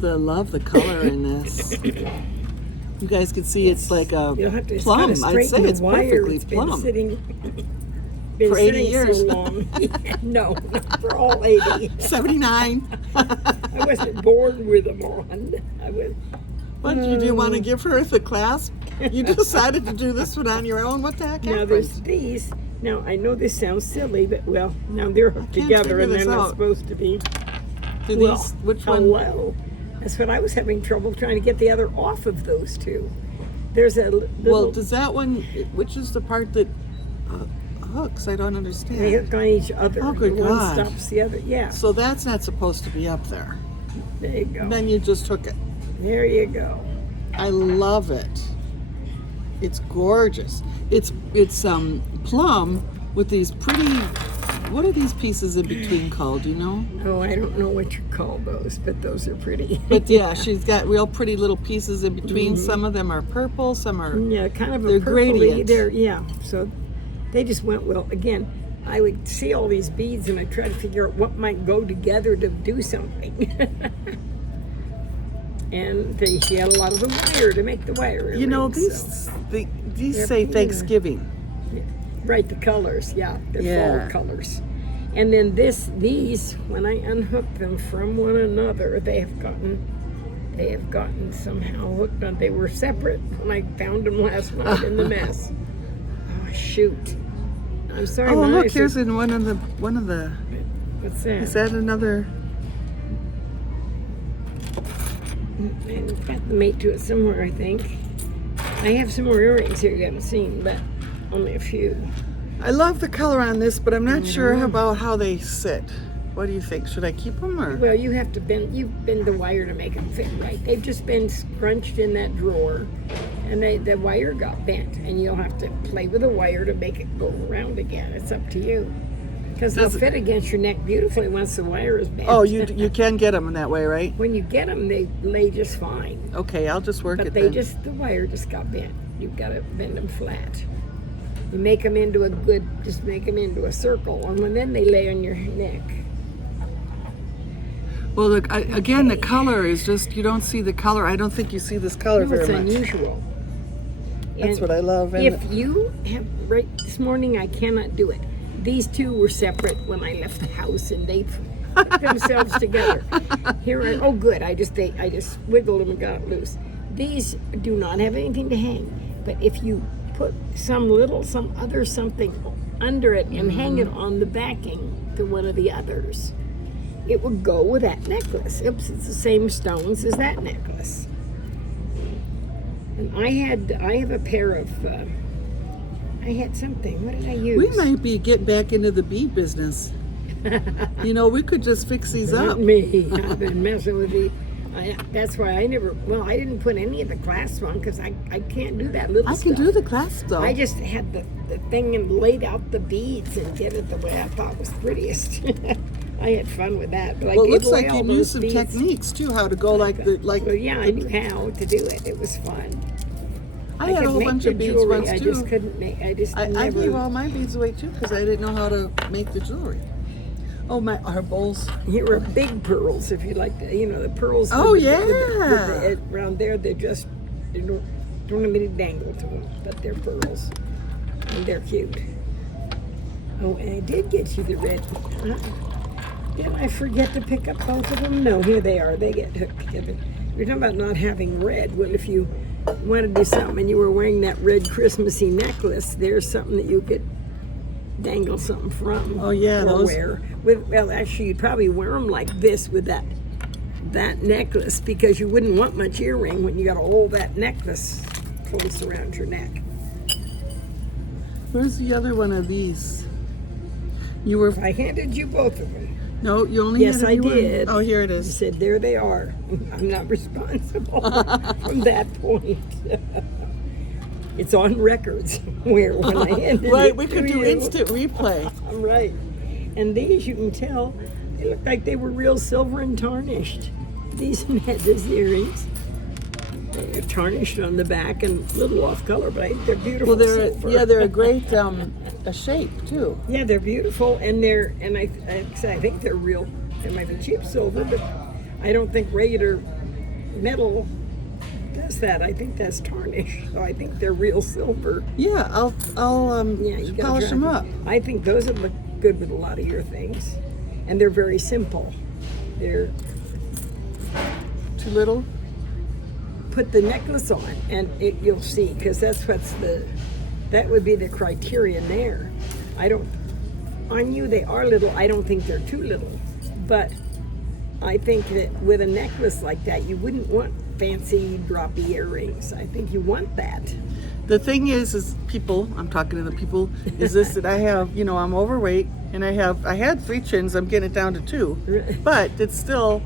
Love the color in this. You guys can see it's like a You'll have to plum. kind of I'd straighten say the it's wire. perfectly It's been plum. sitting For 80 sitting years. so long. No, not for all 80. 79. I wasn't born with them on. I was. What did you want to give her the clasp? You decided to do this one on your own. What the heck Now happened? there's these. Now I know this sounds silly, but well, now they're hooked can't together figure and they're this not out. supposed to be. Do Well, these? Which one? hello. That's what I was having trouble trying to get the other off of those two. There's a little. Well, does that one? Which is the part that hooks? I don't They understand. hook on each other. Oh, good One God. stops the other. Yeah. So that's not supposed to be up there. There you go. And then you just hook it. There you go. I love it. It's gorgeous. It's plum with these pretty. What are these pieces in between called? Do you know? Oh, I don't know what you call those, but those are pretty. But yeah, she's got real pretty little pieces in between. Some of them are purple, some are. Yeah, kind of They're a purpley. gradient. Yeah. So they just went well. Again, I would see all these beads and I try to figure out what might go together to do something. And she had a lot of the wire to make the wire. You know, earrings, these They're say pretty. Thanksgiving. Right, the colors, yeah, they're Yeah. fall colors. And then these, when I unhook them from one another, they have gotten somehow hooked on. They were separate when I found them last night in the mess. Oh shoot! I'm sorry. Oh, my look, eyes here's are- in one of the. What's that? Is that another? I've got the mate to it somewhere, I think. I have some more earrings here you haven't seen, but only a few. I love the color on this, but I'm not sure about how they sit. What do you think? Should I keep them or? Well, you have to bend the wire to make them fit right. They've just been scrunched in that drawer, and the wire got bent, and you'll have to play with the wire to make it go around again. It's up to you. Because they'll fit against your neck beautifully once the wire is bent. Oh, you can get them in that way, right? When you get them, they lay just fine. Okay, I'll just work But it they then. the wire just got bent. You've got to bend them flat. You make them into just make them into a circle, and then they lay on your neck. Well, look, again, the color is just, you don't see the color. I don't think you see this color No, it's very much. unusual. That's And what I love. And If you have, right this morning, I cannot do it. These two were separate when I left the house, and they put themselves together. Oh good, I just wiggled them and got it loose. These do not have anything to hang, but if you put some other something under it and hang it on the backing to one of the others, it would go with that necklace. Oops, it's the same stones as that necklace. And I have a pair of, I had something, what did I use? we might be getting back into the bead business. You know, we could just fix these Not up. me. I've been messing with the, that's why I didn't put any of the clasps on because I can't do that little I stuff. can do the clasp though. I just had the thing and laid out the beads and did it the way I thought was prettiest. I had fun with that. But well, I it gave looks away like all you those knew some beads. techniques too, how to go like. Well, yeah, I knew how to do it. It was fun. I had a could whole make bunch the of beads jewelry, once I too. just couldn't make. I I gave all my beads away too because I didn't know how to make the jewelry. Oh, our bowls. Here are big pearls, if you like to, the pearls. Oh, with yeah. around there, they don't have any dangle to them, but they're pearls. And they're cute. Oh, and I did get you the red. Did I forget to pick up both of them? No, here they are. They get hooked together. You're talking about not having red. Well, if you want to do something and you were wearing that red Christmassy necklace, there's something that you could dangle something from. Oh, yeah, or those- wear. Well, actually, you'd probably wear them like this with that necklace because you wouldn't want much earring when you got all that necklace close around your neck. Where's the other one of these? I handed you both of them. No, you only Yes, had I one. did. Oh, here it You is. said, there they are. I'm not responsible from that point. It's on records where when I handed Right, it we to could do you. instant replay. I'm right. And these, you can tell, they look like they were real silver and tarnished. These earrings. They're tarnished on the back and a little off color, but I think they're beautiful. Well, silver. they're a great a shape too. Yeah, they're beautiful, and I think they're real. They might be cheap silver, but I don't think regular metal does that. I think that's tarnished. So I think they're real silver. Yeah, I'll You gotta polish try them up. I think those would look good with a lot of your things, and they're very simple. They're Too little. put the necklace on, and you'll see, because that would be the criterion there. On you they are little. I don't think they're too little, but I think that with a necklace like that, you wouldn't want fancy droppy earrings. I think you want that. The thing is people, I'm talking to the people, is this that I have, I'm overweight and I had 3 chins, I'm getting it down to 2. But it's still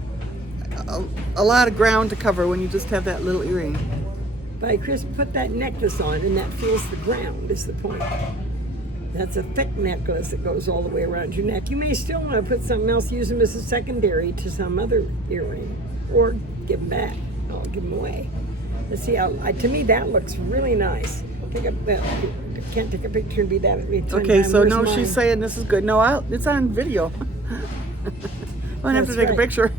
a lot of ground to cover when you just have that little earring. By Chris, put that necklace on and that feels the ground is the point. That's a thick necklace that goes all the way around your neck. You may still want to put something else, use them as a secondary to some other earring, or give them back. I'll give them away. Let's see how, to me that looks really nice. Can't take a picture and be that. Okay, so no, she's saying this is good. No, it's on video. I don't have to take a picture.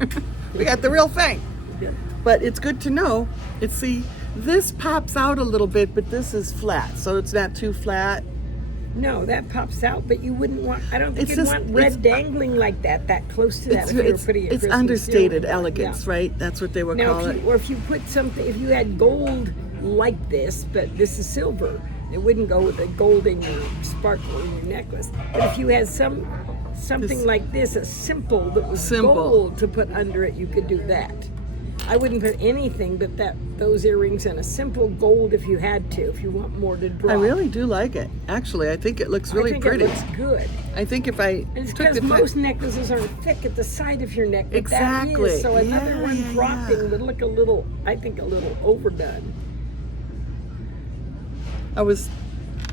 We got the real thing. Yeah. But it's good to know. This pops out a little bit, but this is flat, so it's not too flat. No, that pops out, but you wouldn't want, I don't think you'd want red dangling like that close to that if you were putting it. It's understated elegance, right? That's what they would call it. Or if you put something, if you had gold like this, but this is silver, it wouldn't go with the gold in your sparkle in your necklace. But if you had something like this, a simple that was gold to put under it, you could do that. I wouldn't put anything but those earrings and a simple gold if you had to, if you want more to draw. I really do like it. Actually, I think it looks really pretty. It looks good. I think if I and it's because most necklaces aren't thick at the side of your neck. But exactly. That is, so another one dropping would look a little overdone. I was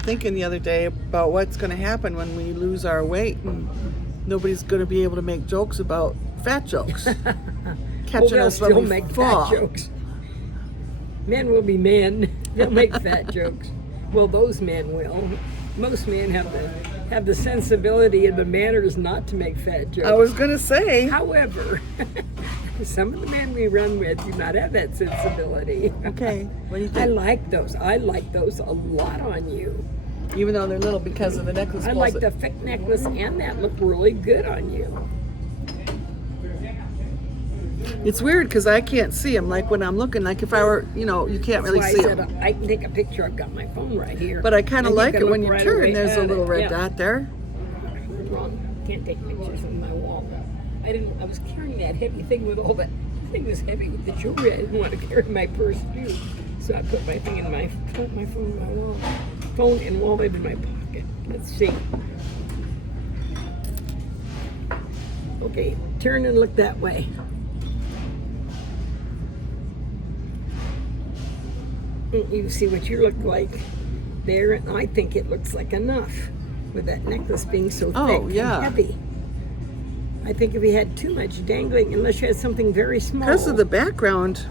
thinking the other day about what's going to happen when we lose our weight, and nobody's going to be able to make jokes about fat jokes. Catching us when we make fall. Fat jokes. Men will be men. They'll make fat jokes. Well, those men will. Most men have the sensibility and the manners not to make fat jokes. I was going to say. However, some of the men we run with do not have that sensibility. Okay. What do you think? I like those. I like those a lot on you. Even though they're little because of the necklace. I like the thick necklace and that look really good on you. It's weird because I can't see them. Like when I'm looking, like if I were, you can't really see them. I can take a picture. I've got my phone right here. But I kind of like it when you turn. Right there's a little red dot there. Wrong. Can't take pictures on my wall. I was carrying that heavy thing with all that. The thing was heavy with the jewelry. I didn't want to carry my purse too, so I put my thing in my phone in my wall. Phone and wallet in my pocket. Let's see. Okay, turn and look that way. You see what you look like there, and I think it looks like enough with that necklace being so thick and heavy. I think if you had too much dangling, unless you had something very small. Because of the background,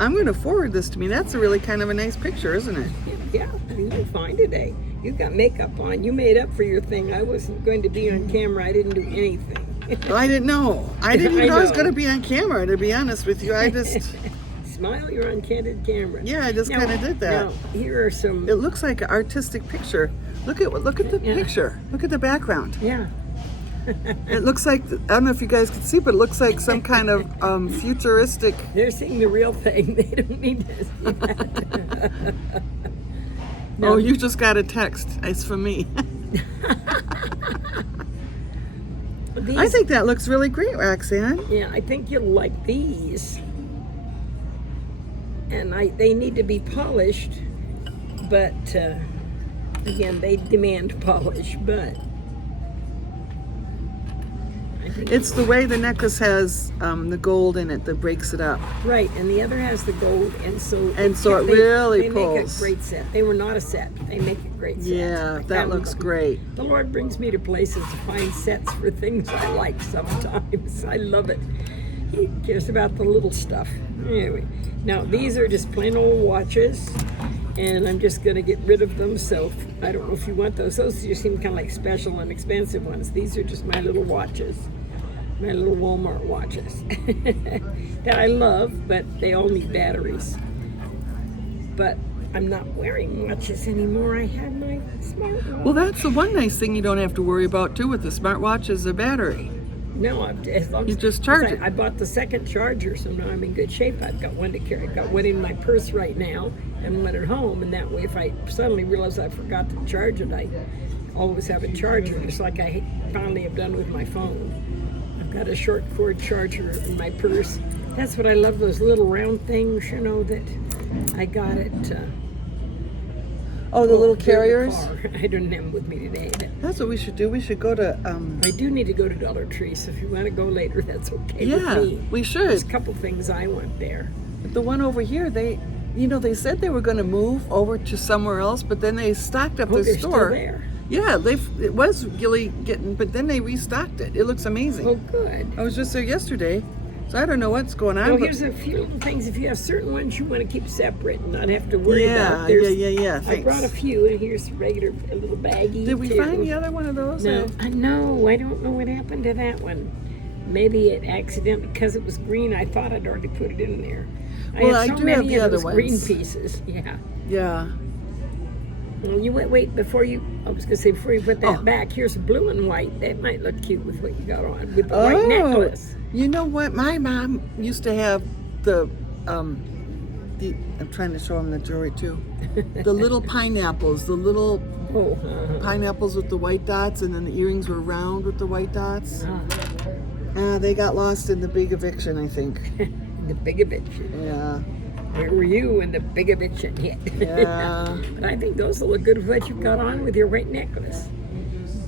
I'm going to forward this to me. That's a really kind of a nice picture, isn't it? Yeah, you look fine today. You got makeup on. You made up for your thing. I wasn't going to be on camera. I didn't do anything. Well, I didn't know. I didn't even know I was going to be on camera, to be honest with you. I just... Smile, you're on candid camera. Yeah, I just kind of did that. Now, here are some... It looks like an artistic picture. Look at the picture. Look at the background. Yeah. It looks like, I don't know if you guys can see, but it looks like some kind of futuristic... They're seeing the real thing. They don't need to see that. Oh, you just got a text. It's from me. I think that looks really great, Roxanne. Yeah, I think you'll like these. And they need to be polished, but again, they demand polish, but I think it's the way the necklace has the gold in it that breaks it up. Right, and the other has the gold, and so it really they pulls. Make a great set. They were not a set. They make a great set. Yeah, that looks great. The Lord brings me to places to find sets for things I like sometimes. I love it. He cares about the little stuff. Anyway, now these are just plain old watches, and I'm just going to get rid of them, so I don't know if you want those. Those just seem kind of like special and expensive ones. These are just my little watches, my little Walmart watches that I love, but they all need batteries. But I'm not wearing watches anymore. I have my smartwatch. Well, that's the one nice thing you don't have to worry about, too, with the smartwatch is the battery. No, as long as you just charge it. I bought the second charger, so now I'm in good shape. I've got one to carry. I've got one in my purse right now and one at home, and that way if I suddenly realize I forgot to charge it, I always have a charger, just like I finally have done with my phone. I've got a short cord charger in my purse. It That's what I love, those little round things, you know, that I got at Oh, the little here in the carriers? car. I don't have them with me today. But That's what we should do. We should go to, I do need to go to Dollar Tree, so if you want to go later, that's okay yeah, with me. we There's a should. couple things I want there. The one over here, they said they were going to move over to somewhere else, but then they stocked up Oh, the they're store. still there. Yeah, it was really getting, but then they restocked it. It looks amazing. Oh, good. I was just there yesterday, so I don't know what's going on. Well, but- here's a few little things. If you have certain ones you want to keep separate and not have to worry yeah, about. yeah. I Thanks. brought a few, and here's a regular, a little baggie. Did we too. find the other one of those? No, I know. I don't know what happened to that one. Maybe it accidentally, because it was green, I thought I'd already put it in there. Well, I I have so do have many the of other those green ones. pieces. Yeah. Yeah. Well, you wait before you. I was gonna say before you put that Oh. back. Here's blue and white. That might look cute with what you got on with the white necklace. You know what? My mom used to have the I'm trying to show them the jewelry too. The little pineapples, the little Oh, pineapples with the white dots, and then the earrings were round with the white dots. They got lost in the big eviction, I think. the big eviction. Yeah. Where were you when the big eviction hit? Yeah. But I think those will look good with what you've got on with your white necklace.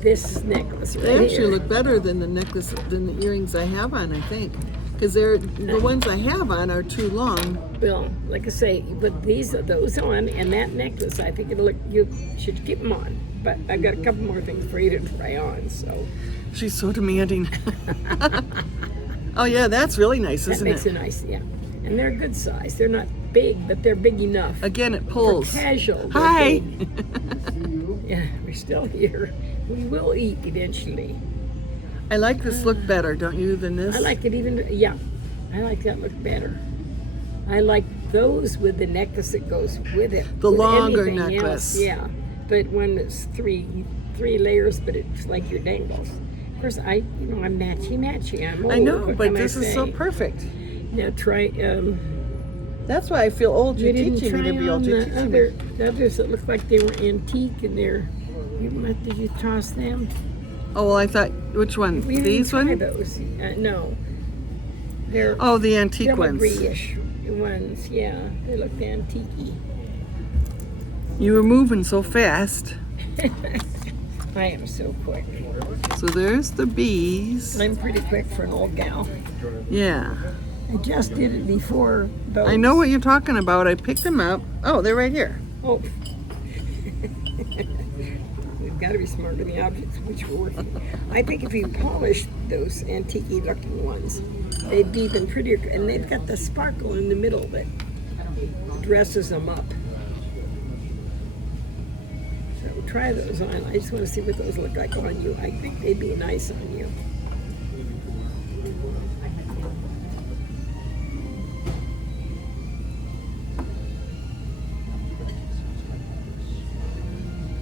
This necklace right They actually here. look better than the necklace, than the earrings I have on, I think. Because the ones I have on are too long. Well, like I say, with those on and that necklace, I think it'll look. You should keep them on. But I've got a couple more things for you to try on. So She's so demanding. Oh yeah, that's really nice, that isn't makes it? it nice, yeah. And they're a good size. They're not big, but they're big enough. Again, it For pulls. casual. they're Hi. big. Yeah, we're still here. We will eat eventually. I like this look better, don't you, than this? I like it even, yeah. I like that look better. I like those with the necklace that goes with it. The with longer anything necklace. else, yeah, but one that's three layers, but it's like your dangles. Of course, I'm matchy. I'm old. I know, what but can I this is so say? perfect. Now try. That's why I feel old. You're You didn't teaching try me to be on old. You're the teaching me. others that look like they were antique, and they're. Did you toss them? Oh, well, I thought, which one? We didn't These try ones? those. No, they're Oh, the antique ones. filigree-ish ones. Yeah, they look antique-y. You were moving so fast. I am so quick. So there's the bees. I'm pretty quick for an old gal. Yeah. I just did it before those. I know what you're talking about. I picked them up. Oh, they're right here. Oh. We've got to be smart in the objects which we're working. I think if you polish those antique-y looking ones, they'd be even prettier. And they've got the sparkle in the middle that dresses them up. So try those on. I just want to see what those look like on you. I think they'd be nice on you.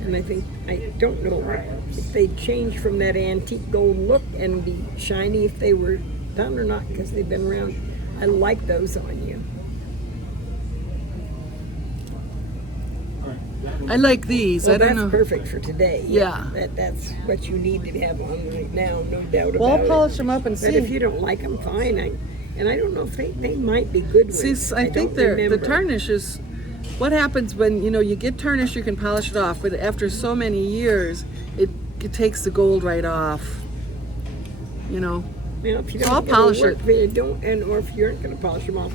And I don't know if they change from that antique gold look and be shiny if they were done or not, because they've been around. I like those on you. I like these. Well, I don't that's know. perfect for today. Yeah. That's what you need to have on right now, no doubt Well, about I'll it. polish them up and But if see. you don't like them, fine. And I don't know if they might be good ones. See, I think don't the remember. tarnish is. What happens when you get tarnish? You can polish it off, but after so many years, it takes the gold right off. You know. Well, if you So don't I'll get polish to work, it. if you don't, or if you aren't going to polish them off,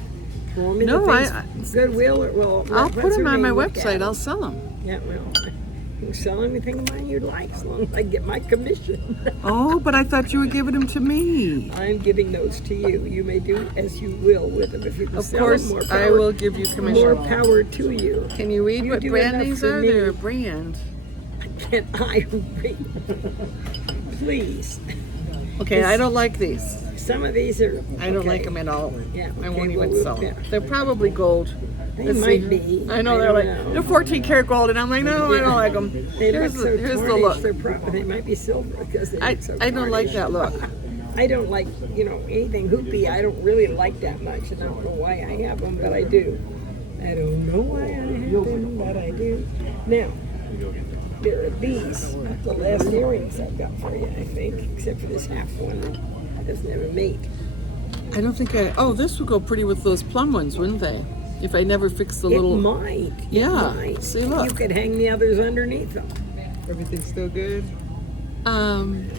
throw them in No, the things, Goodwill or I'll what's put them her on my name, look at website. 'em. I'll sell them. Yeah, well, you can sell anything of mine you'd like, as long as I get my commission. Oh, but I thought you were giving them to me. I'm giving those to you. You may do as you will with them. If you can Of sell course, them, more power, I will give you more commission. power to you. Can you read You what do brand enough these for are? me. They're a brand. Can I read? Please. Okay, I don't like these. Some of these are. I don't okay. like them at all. Yeah, I okay, won't well, even sell yeah. them. They're probably gold. They Let's might see. be. I know I they're don't like know. they're 14 karat gold, and I'm like, no, I don't like them. They Here's look so here's the tarnished. look. They might be silver because they I look so I don't like that look. I don't like, anything hoopy. I don't really like that much, and I don't know why I have them, but I do. I don't know why I have them, but I do. Now, there are these, the last earrings I've got for you, I think, except for this half one that doesn't have a mate. I don't think oh, this would go pretty with those plum ones, wouldn't they? If I never fixed the It little... might. Yeah. It might. See, look. You could hang the others underneath them. Everything's still good? I'm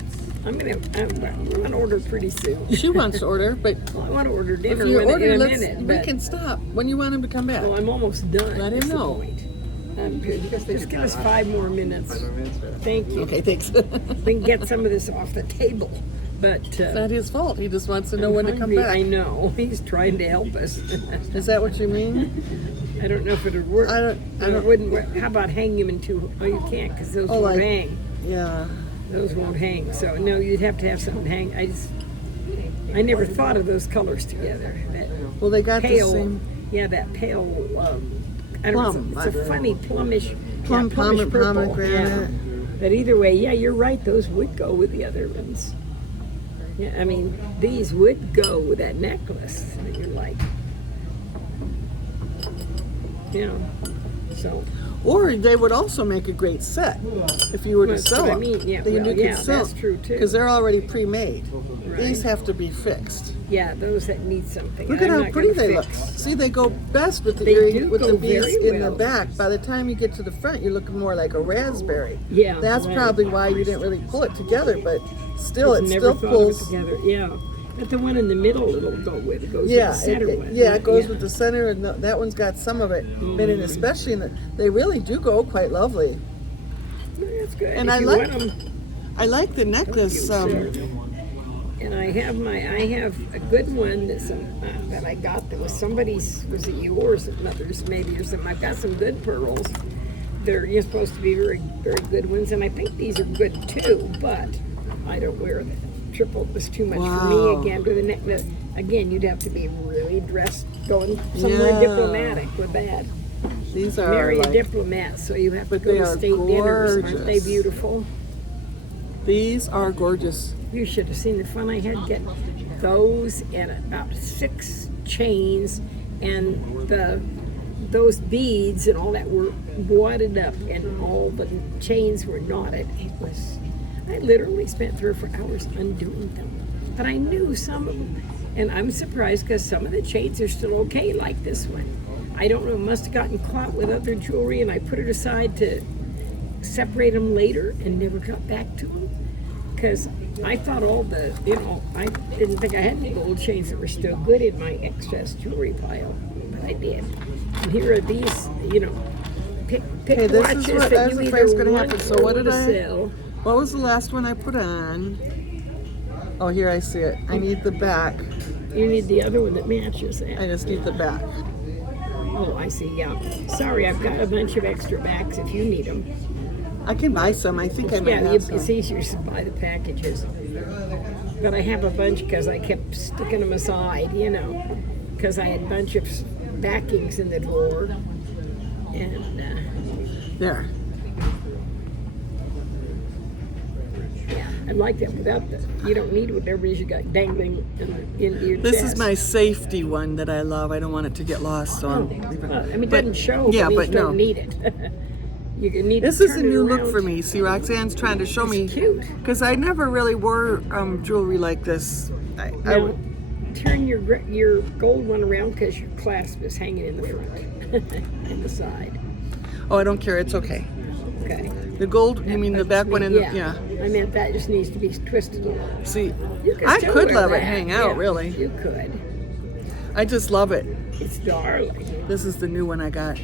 gonna order pretty soon. She wants to order, but Well, I want to order if dinner you in order, a let's, minute. we But, can stop when you want him to come back. well, I'm almost done. Let him That's the know. point. I'm good. Just give us 5 more minutes. Thank you. Okay, thanks. We can get some of this off the table. But Not his fault. He just wants to know when to come hungry. back. I know. He's trying to help us. Is that what you mean? I don't know if it would work. I don't- It wouldn't work. How about hang him in 2? Oh, you can't because those won't like- hang. Yeah. Those won't hang. So no, you'd have to have something hang. I never thought of those colors together. That Well, they got pale, the same yeah, that pale. I don't Plum. know. It's a funny plummish, plum, plummish purple. pomegranate. Yeah. But either way, yeah, you're right. Those would go with the other ones. Yeah, I mean, these would go with that necklace that you're like. You know, so. Or they would also make a great set if you were to That's sell what I them. mean. Yeah, Then well, you could yeah, sell that's true too. because they're already pre-made. Right. These have to be fixed. Yeah, those that need something. Look at I'm how not pretty gonna they look. fix. See, they go best with the They earring, do with go the beads very in the well. back. By the time you get to the front, you're looking more like a raspberry. Yeah, That's right. probably why you didn't really pull it together, but still, I've it never still thought pulls. of it together. Yeah, but the one in the middle it'll go with. It goes Yeah, with the center one. it goes with the center, and that one's got some of it. But Mm-hmm. especially they really do go quite lovely. Yeah, that's good. And If I you like- want 'em, I like the necklace. and I have a good one that I got that was somebody's. Was it yours? Mother's maybe or something. I've got some good pearls. You're supposed to be very very good ones, and I think these are good too. But I don't wear them. Triple was too much for Wow. me again. To the neck. Again, you'd have to be really dressed, going somewhere Yeah. diplomatic with that. These are Marry a like, diplomat, so you have to But go they to are state dinners. Aren't they gorgeous. beautiful? these are gorgeous. You should have seen the fun I had getting those and about 6 chains and those beads and all that were wadded up and all the chains were knotted. I literally spent 3 or 4 hours undoing them. But I knew some of them. And I'm surprised because some of the chains are still okay, like this one. I don't know, it must have gotten caught with other jewelry and I put it aside to separate them later and never got back to them. Because I thought I didn't think I had any gold chains that were still good in my excess jewelry pile. But I did. And here are these, pick Okay, this watches is what that that's you the either price going to want happen. So or what did wanna I? sell. What was the last one I put on? Oh, here I see it. I need the back. You need the other one that matches that. I just need the back. Oh, I see, yeah. Sorry, I've got a bunch of extra backs if you need them. I can buy some. I think I might Yeah, have some. it's easier to buy the packages. But I have a bunch because I kept sticking them aside, because I had a bunch of backings in the drawer. And, There. yeah, I like that without you don't need whatever you got dangling into your This chest. is my safety one that I love. I don't want it to get lost, so I'm leaving Well, it. it doesn't show, yeah, but you but no. don't need it. You can need This to is a turn it new look around. for me. See, Roxanne's trying to show me. It's cute. Because I never really wore jewelry like this. Now, turn your gold one around because your clasp is hanging in the front and the side. Oh, I don't care. It's okay. Okay. The gold, you mean the back one? Yeah. I meant that just needs to be twisted a little. See, You can I still could wear let it that. hang out, Yeah, really. You could. I just love it. It's darling. This is the new one I got.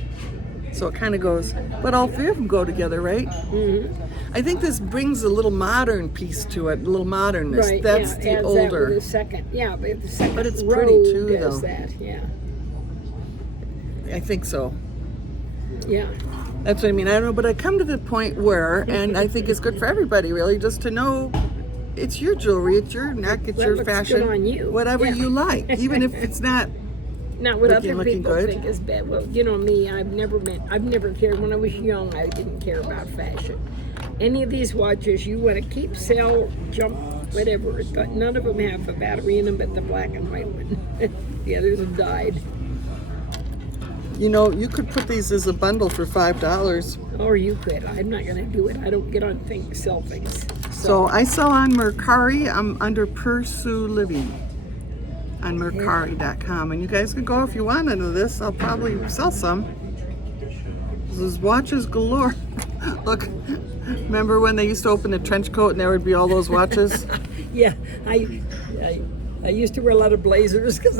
So it kind of goes, but all 3 of them go together, right? Mm-hmm. I think this brings a little modern piece to it, a little modernness. Right. That's yeah, the adds older. That with the second. Yeah, but the second But it's row pretty too, does though. that. Yeah. I think so. Yeah. That's what I mean. I don't know, but I come to the point where, and I think it's good for everybody, really, just to know it's your jewelry, it's your neck, it's That your looks fashion, good on you. whatever Yeah. you like, even if it's not. Not what other looking people good. think is bad. Well, me, I've never cared. When I was young, I didn't care about fashion. Any of these watches you want to keep, sell, jump, whatever, but none of them have a battery in them but the black and white one. The others have died. You could put these as a bundle for $5. Or you could. I'm not going to do it. I don't get on sell things. So I sell on Mercari. I'm under Pursue Living. on Mercari.com. And you guys can go if you want into this. I'll probably sell some. There's watches galore. Look, remember when they used to open a trench coat and there would be all those watches? Yeah, I used to wear a lot of blazers because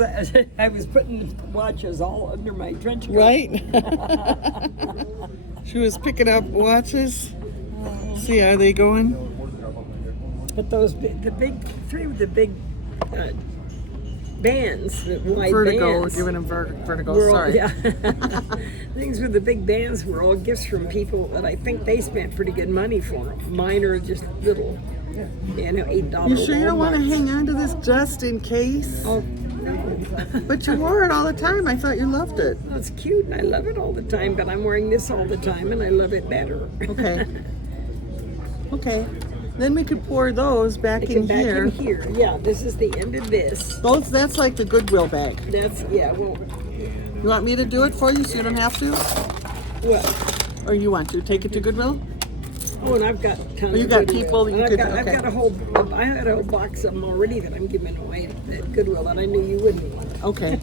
I was putting watches all under my trench coat. Right? She was picking up watches. See how they going? But the big three with the big bands, the wide Vertigo, bands. we're giving them vertigo, were all- sorry. yeah. Things with the big bands were all gifts from people that I think they spent pretty good money for them. Mine are just little, $8. You sure you don't want to Walmarts. hang on to this just in case? Oh, no. But you wore it all the time. I thought you loved it. Well, it's cute and I love it all the time, but I'm wearing this all the time and I love it better. Okay. Okay. Then we could pour those back in Back here. in here. Yeah, this is the end of this. Those, that's like the Goodwill bag. Well, You want me to do it for you so you don't have to? what? Or you want to take it to Goodwill? Oh, and I've got tons. Oh, you of got Goodwill. people that you And could- I've okay. got I had a whole box of them already that I'm giving away at Goodwill that I knew you wouldn't want. Okay.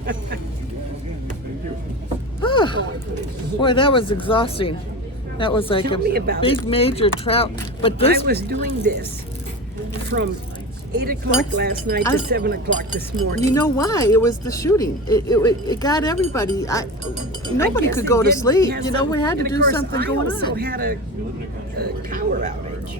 Ah, boy, that was exhausting. That was like Tell me a about big it. major trout. But I this, was doing this from 8 o'clock last night to 7 o'clock this morning. you know why? It was the shooting. It got everybody. Nobody guess could it go to did sleep. have You know, some- we had to and of do course, something going I also on. had a power outage,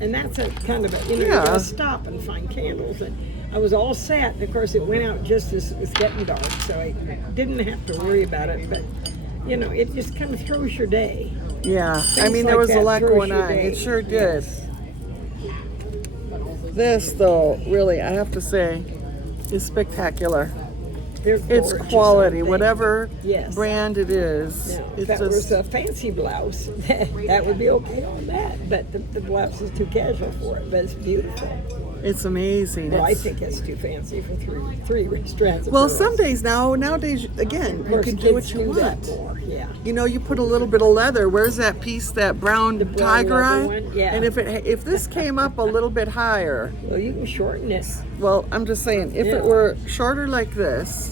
and that's a kind of a, you Yeah. gotta stop and find candles. And I was all set, and of course it went out just as it was getting dark, so I didn't have to worry about it. But it just kind of throws your day. Yeah, I Things mean, there like was a that lot throws going your on. day. It sure did. Yes. This, though, really, I have to say, is spectacular. They're It's gorgeous, quality, aren't they? whatever Yes. brand it is. Now, if It's that was just, a fancy blouse, that would be okay on that. But the blouse is too casual for it. But it's beautiful. it's amazing. Well, I It's- think it's too fancy for three strands of well, pearls. some days nowadays, again, Of you course, can do what kids you do that want. more, yeah. You know, you put a little bit of leather. Where's that piece, that brown brown tiger leather eye? one? Yeah. And if this came up a little bit higher, Well, you can shorten it. well, I'm just saying, if Yeah. it were shorter like this,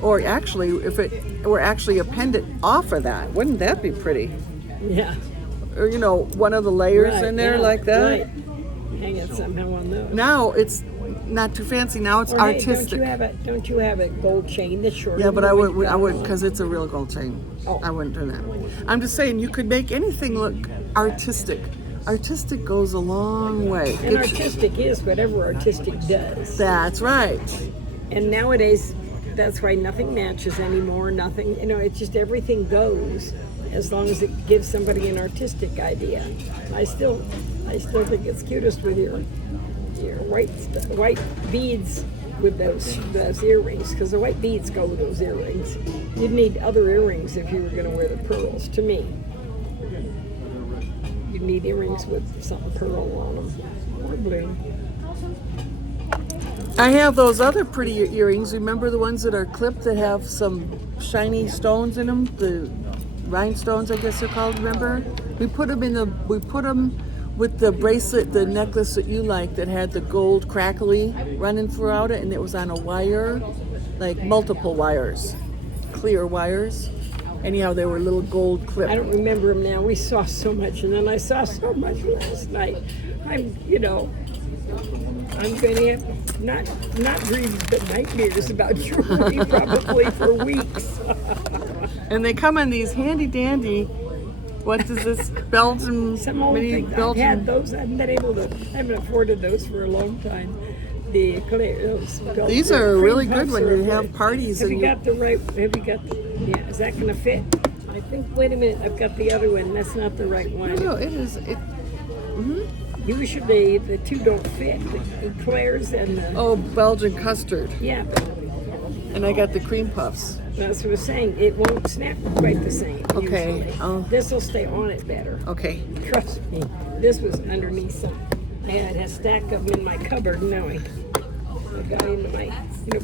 or actually, if it were actually a pendant off of that, wouldn't that be pretty? Yeah. Or, one of the layers Right, in there yeah, like that. Right. Hang it somehow on those. Now it's not too fancy. Now it's Or, hey, artistic. don't you have a gold chain that's shorter? Yeah, but than I what would, you I got would, on? because it's a real gold chain. Oh. I wouldn't do that. I'm just saying, you could make anything look artistic. Artistic goes a long way. And It's- artistic is whatever artistic does. That's right. And nowadays, that's why nothing matches anymore. Nothing, it's just everything goes as long as it gives somebody an artistic idea. I still think it's cutest with your white beads with those earrings, because the white beads go with those earrings. You'd need other earrings if you were going to wear the pearls. To me, you'd need earrings with something pearl on them or blue. I have those other pretty earrings. Remember the ones that are clipped that have some shiny stones in them? The rhinestones, I guess they're called. Remember? We put them with the bracelet, the necklace that you like that had the gold crackly running throughout it, and it was on a wire, like multiple wires, clear wires. Anyhow, they were little gold clips. I don't remember them now. We saw so much, and then I saw so much last night. I'm going to have not dreams, but nightmares about jewelry probably for weeks. And they come in these handy dandy, what is this, Belgian, Some old mini things. I've Belgian. had those. I haven't afforded those for a long time. The These are really good when you have parties Have and you got the right? Have you got? Yeah, is that going to fit? I think. Wait a minute. I've got the other one. That's not the right one. No, it is. Usually the two don't fit. The eclairs and the Oh, Belgian custard. yeah. And I got the cream puffs. That's what I was saying. It won't snap quite the same. Okay, usually. oh. This will stay on it better. Okay. Trust me. This was underneath some. I had a stack of them in my cupboard. Now I got into my.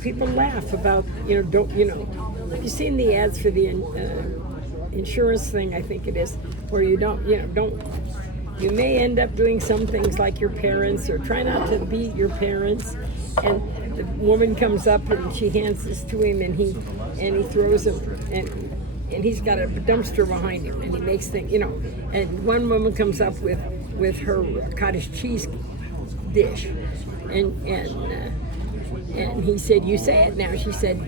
People laugh about. Don't. Have you seen the ads for the insurance thing? I think it is where you don't. Don't. You may end up doing some things like your parents, or try not to be your parents. And the woman comes up and she hands this to him, and he throws them, and he's got a dumpster behind him, and he makes things, you know. And one woman comes up with her cottage cheese dish, and he said, "You say it now." She said,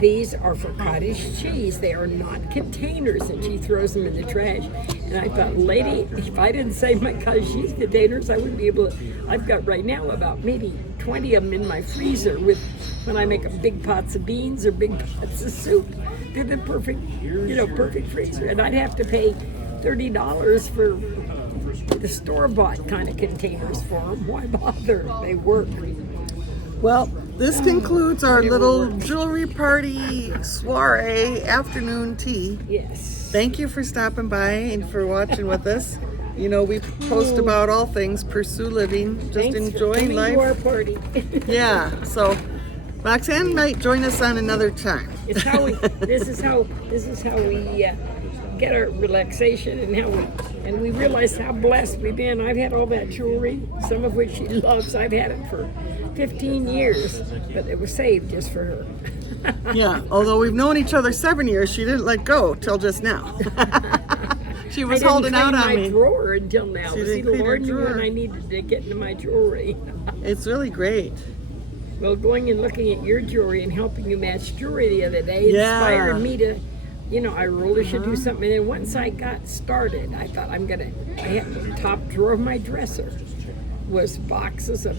"These are for cottage cheese. They are not containers." And she throws them in the trash. And I thought, lady, if I didn't save my cottage cheese containers, I wouldn't be able to. I've got right now about maybe 20 of them in my freezer with when I make big pots of beans or big pots of soup. They're the perfect, perfect freezer. And I'd have to pay $30 for the store-bought kind of containers for them. Why bother? They work. Well, this concludes our little jewelry party soiree afternoon tea. Yes. Thank you for stopping by and for watching with us. You know, we post about all things, pursue living, just Thanks enjoying for life. coming to our party. Yeah, so Roxanne might join us on another time. It's how we. This is how we get our relaxation, and we realize how blessed we've been. I've had all that jewelry, some of which she loves. I've had it for 15 years, but it was saved just for her. Yeah, although we've known each other 7 years, she didn't let go till just now. She was holding out on I didn't clean me. my drawer until now. She See, didn't the clean her Lord knew when drawer. I needed to get into my jewelry. It's really great. Well, going and looking at your jewelry and helping you match jewelry the other day inspired me to, I really should do something. And then once I got started, I thought I had the top drawer of my dresser was boxes of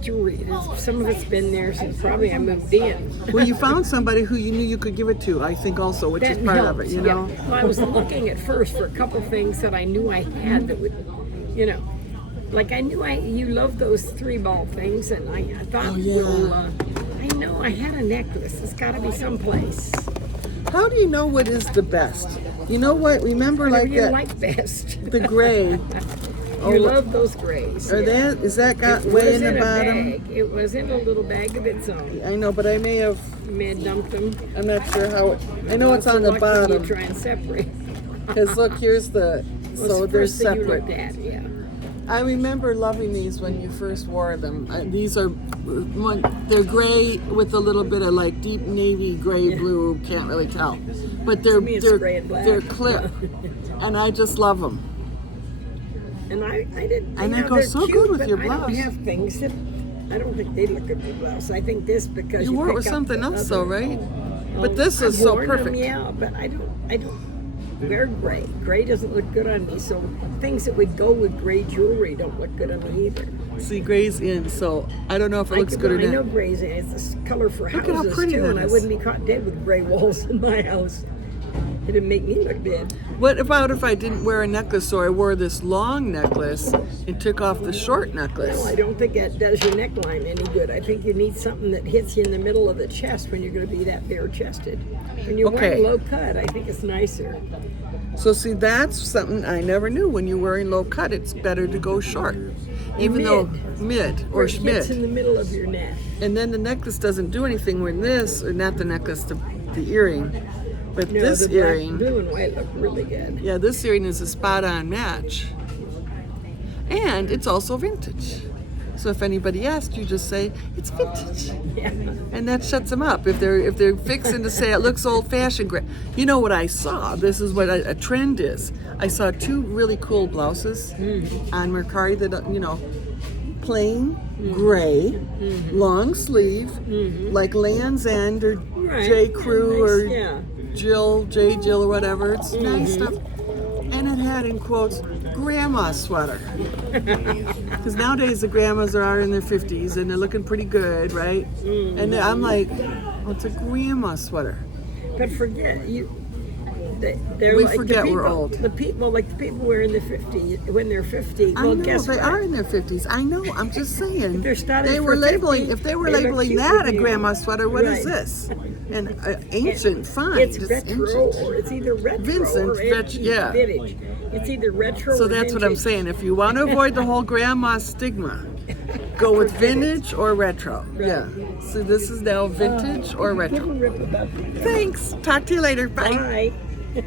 jewelry. Some of it's been there since probably I moved in. Well, you found somebody who you knew you could give it to, I think also, which is part of it, you know? Yeah. Well, I was looking at first for a couple things that I knew I had that would, like I knew you love those 3-ball things, and I thought, I know I had a necklace. It's got to be someplace. How do you know what is the best? You know what? Remember Whatever like you that, like best. the gray. You love those grays. Are yeah. is that got It way was in the a bottom? bag. It was in a little bag of its own. I know, but I may have, You may have dumped them. I'm not sure how it, I know it's on the Luck when you bottom. try and separate. Because look, here's the, Well, so it's the they're first thing you separate. looked at, yeah. I remember loving these when you first wore them. These are, they're gray with a little bit of like deep navy gray blue, can't really tell. But they're me, it's gray and black. they're clip, and I just love them. And I didn't. And they go they're so cute, good with but your I blouse. don't have things that I don't think they look good with blouse. I think this because You wore it with pick up something the else though, other- right? But this is I've so worn them, perfect. yeah, but I don't wear gray. Gray doesn't look good on me. So things that would go with gray jewelry don't look good on me either. See, gray's in, so I don't know if it looks good or I know not. gray's in. It's the color for Look at houses how pretty too, that and I is. wouldn't be caught dead with gray walls in my house. It'd make me look dead. What about if I didn't wear a necklace, so I wore this long necklace and took off the short necklace? No, I don't think that does your neckline any good. I think you need something that hits you in the middle of the chest when you're going to be that bare-chested. When you're wearing low cut, I think it's nicer. So see, that's something I never knew. When you're wearing low cut, it's better to go short. Even though mid or Where it hits in schmid. the middle of your neck. And then the necklace doesn't do anything when this, or not the necklace, the earring. But No, this the black, earring, blue and white look really good. yeah, this earring is a spot-on match. And it's also vintage. So if anybody asks, you just say, it's vintage. Yeah. And that shuts them up. If they're fixing to say it looks old-fashioned, great. You know what I saw? This is what a trend is. I saw 2 really cool blouses on Mercari that, plain, gray, long sleeve, like Land's End or Right. J. Crew or Yeah. Jill or whatever. It's nice stuff. And it had, in quotes, grandma sweater. Because nowadays the grandmas are in their 50s and they're looking pretty good, right? And I'm like, oh, it's a grandma sweater. But forget you. We like forget the we're people, old. The people like the people who are in the 50s when they're 50. I Well, know, guess they what? are in their 50s. I know, I'm just saying. They're starting They for were labeling, 50, if they were they look labeling cute that with a you. grandma sweater, what is Right. this? An ancient fine. It's just retro, ancient. or it's either retro Vincent, or yeah. vintage. It's either retro So or that's what I'm vintage. saying. If you want to avoid the whole grandma stigma, go with vintage or retro. Yeah. So this is now vintage or Give retro. a rip about the Thanks. Talk to you later. Bye. Bye.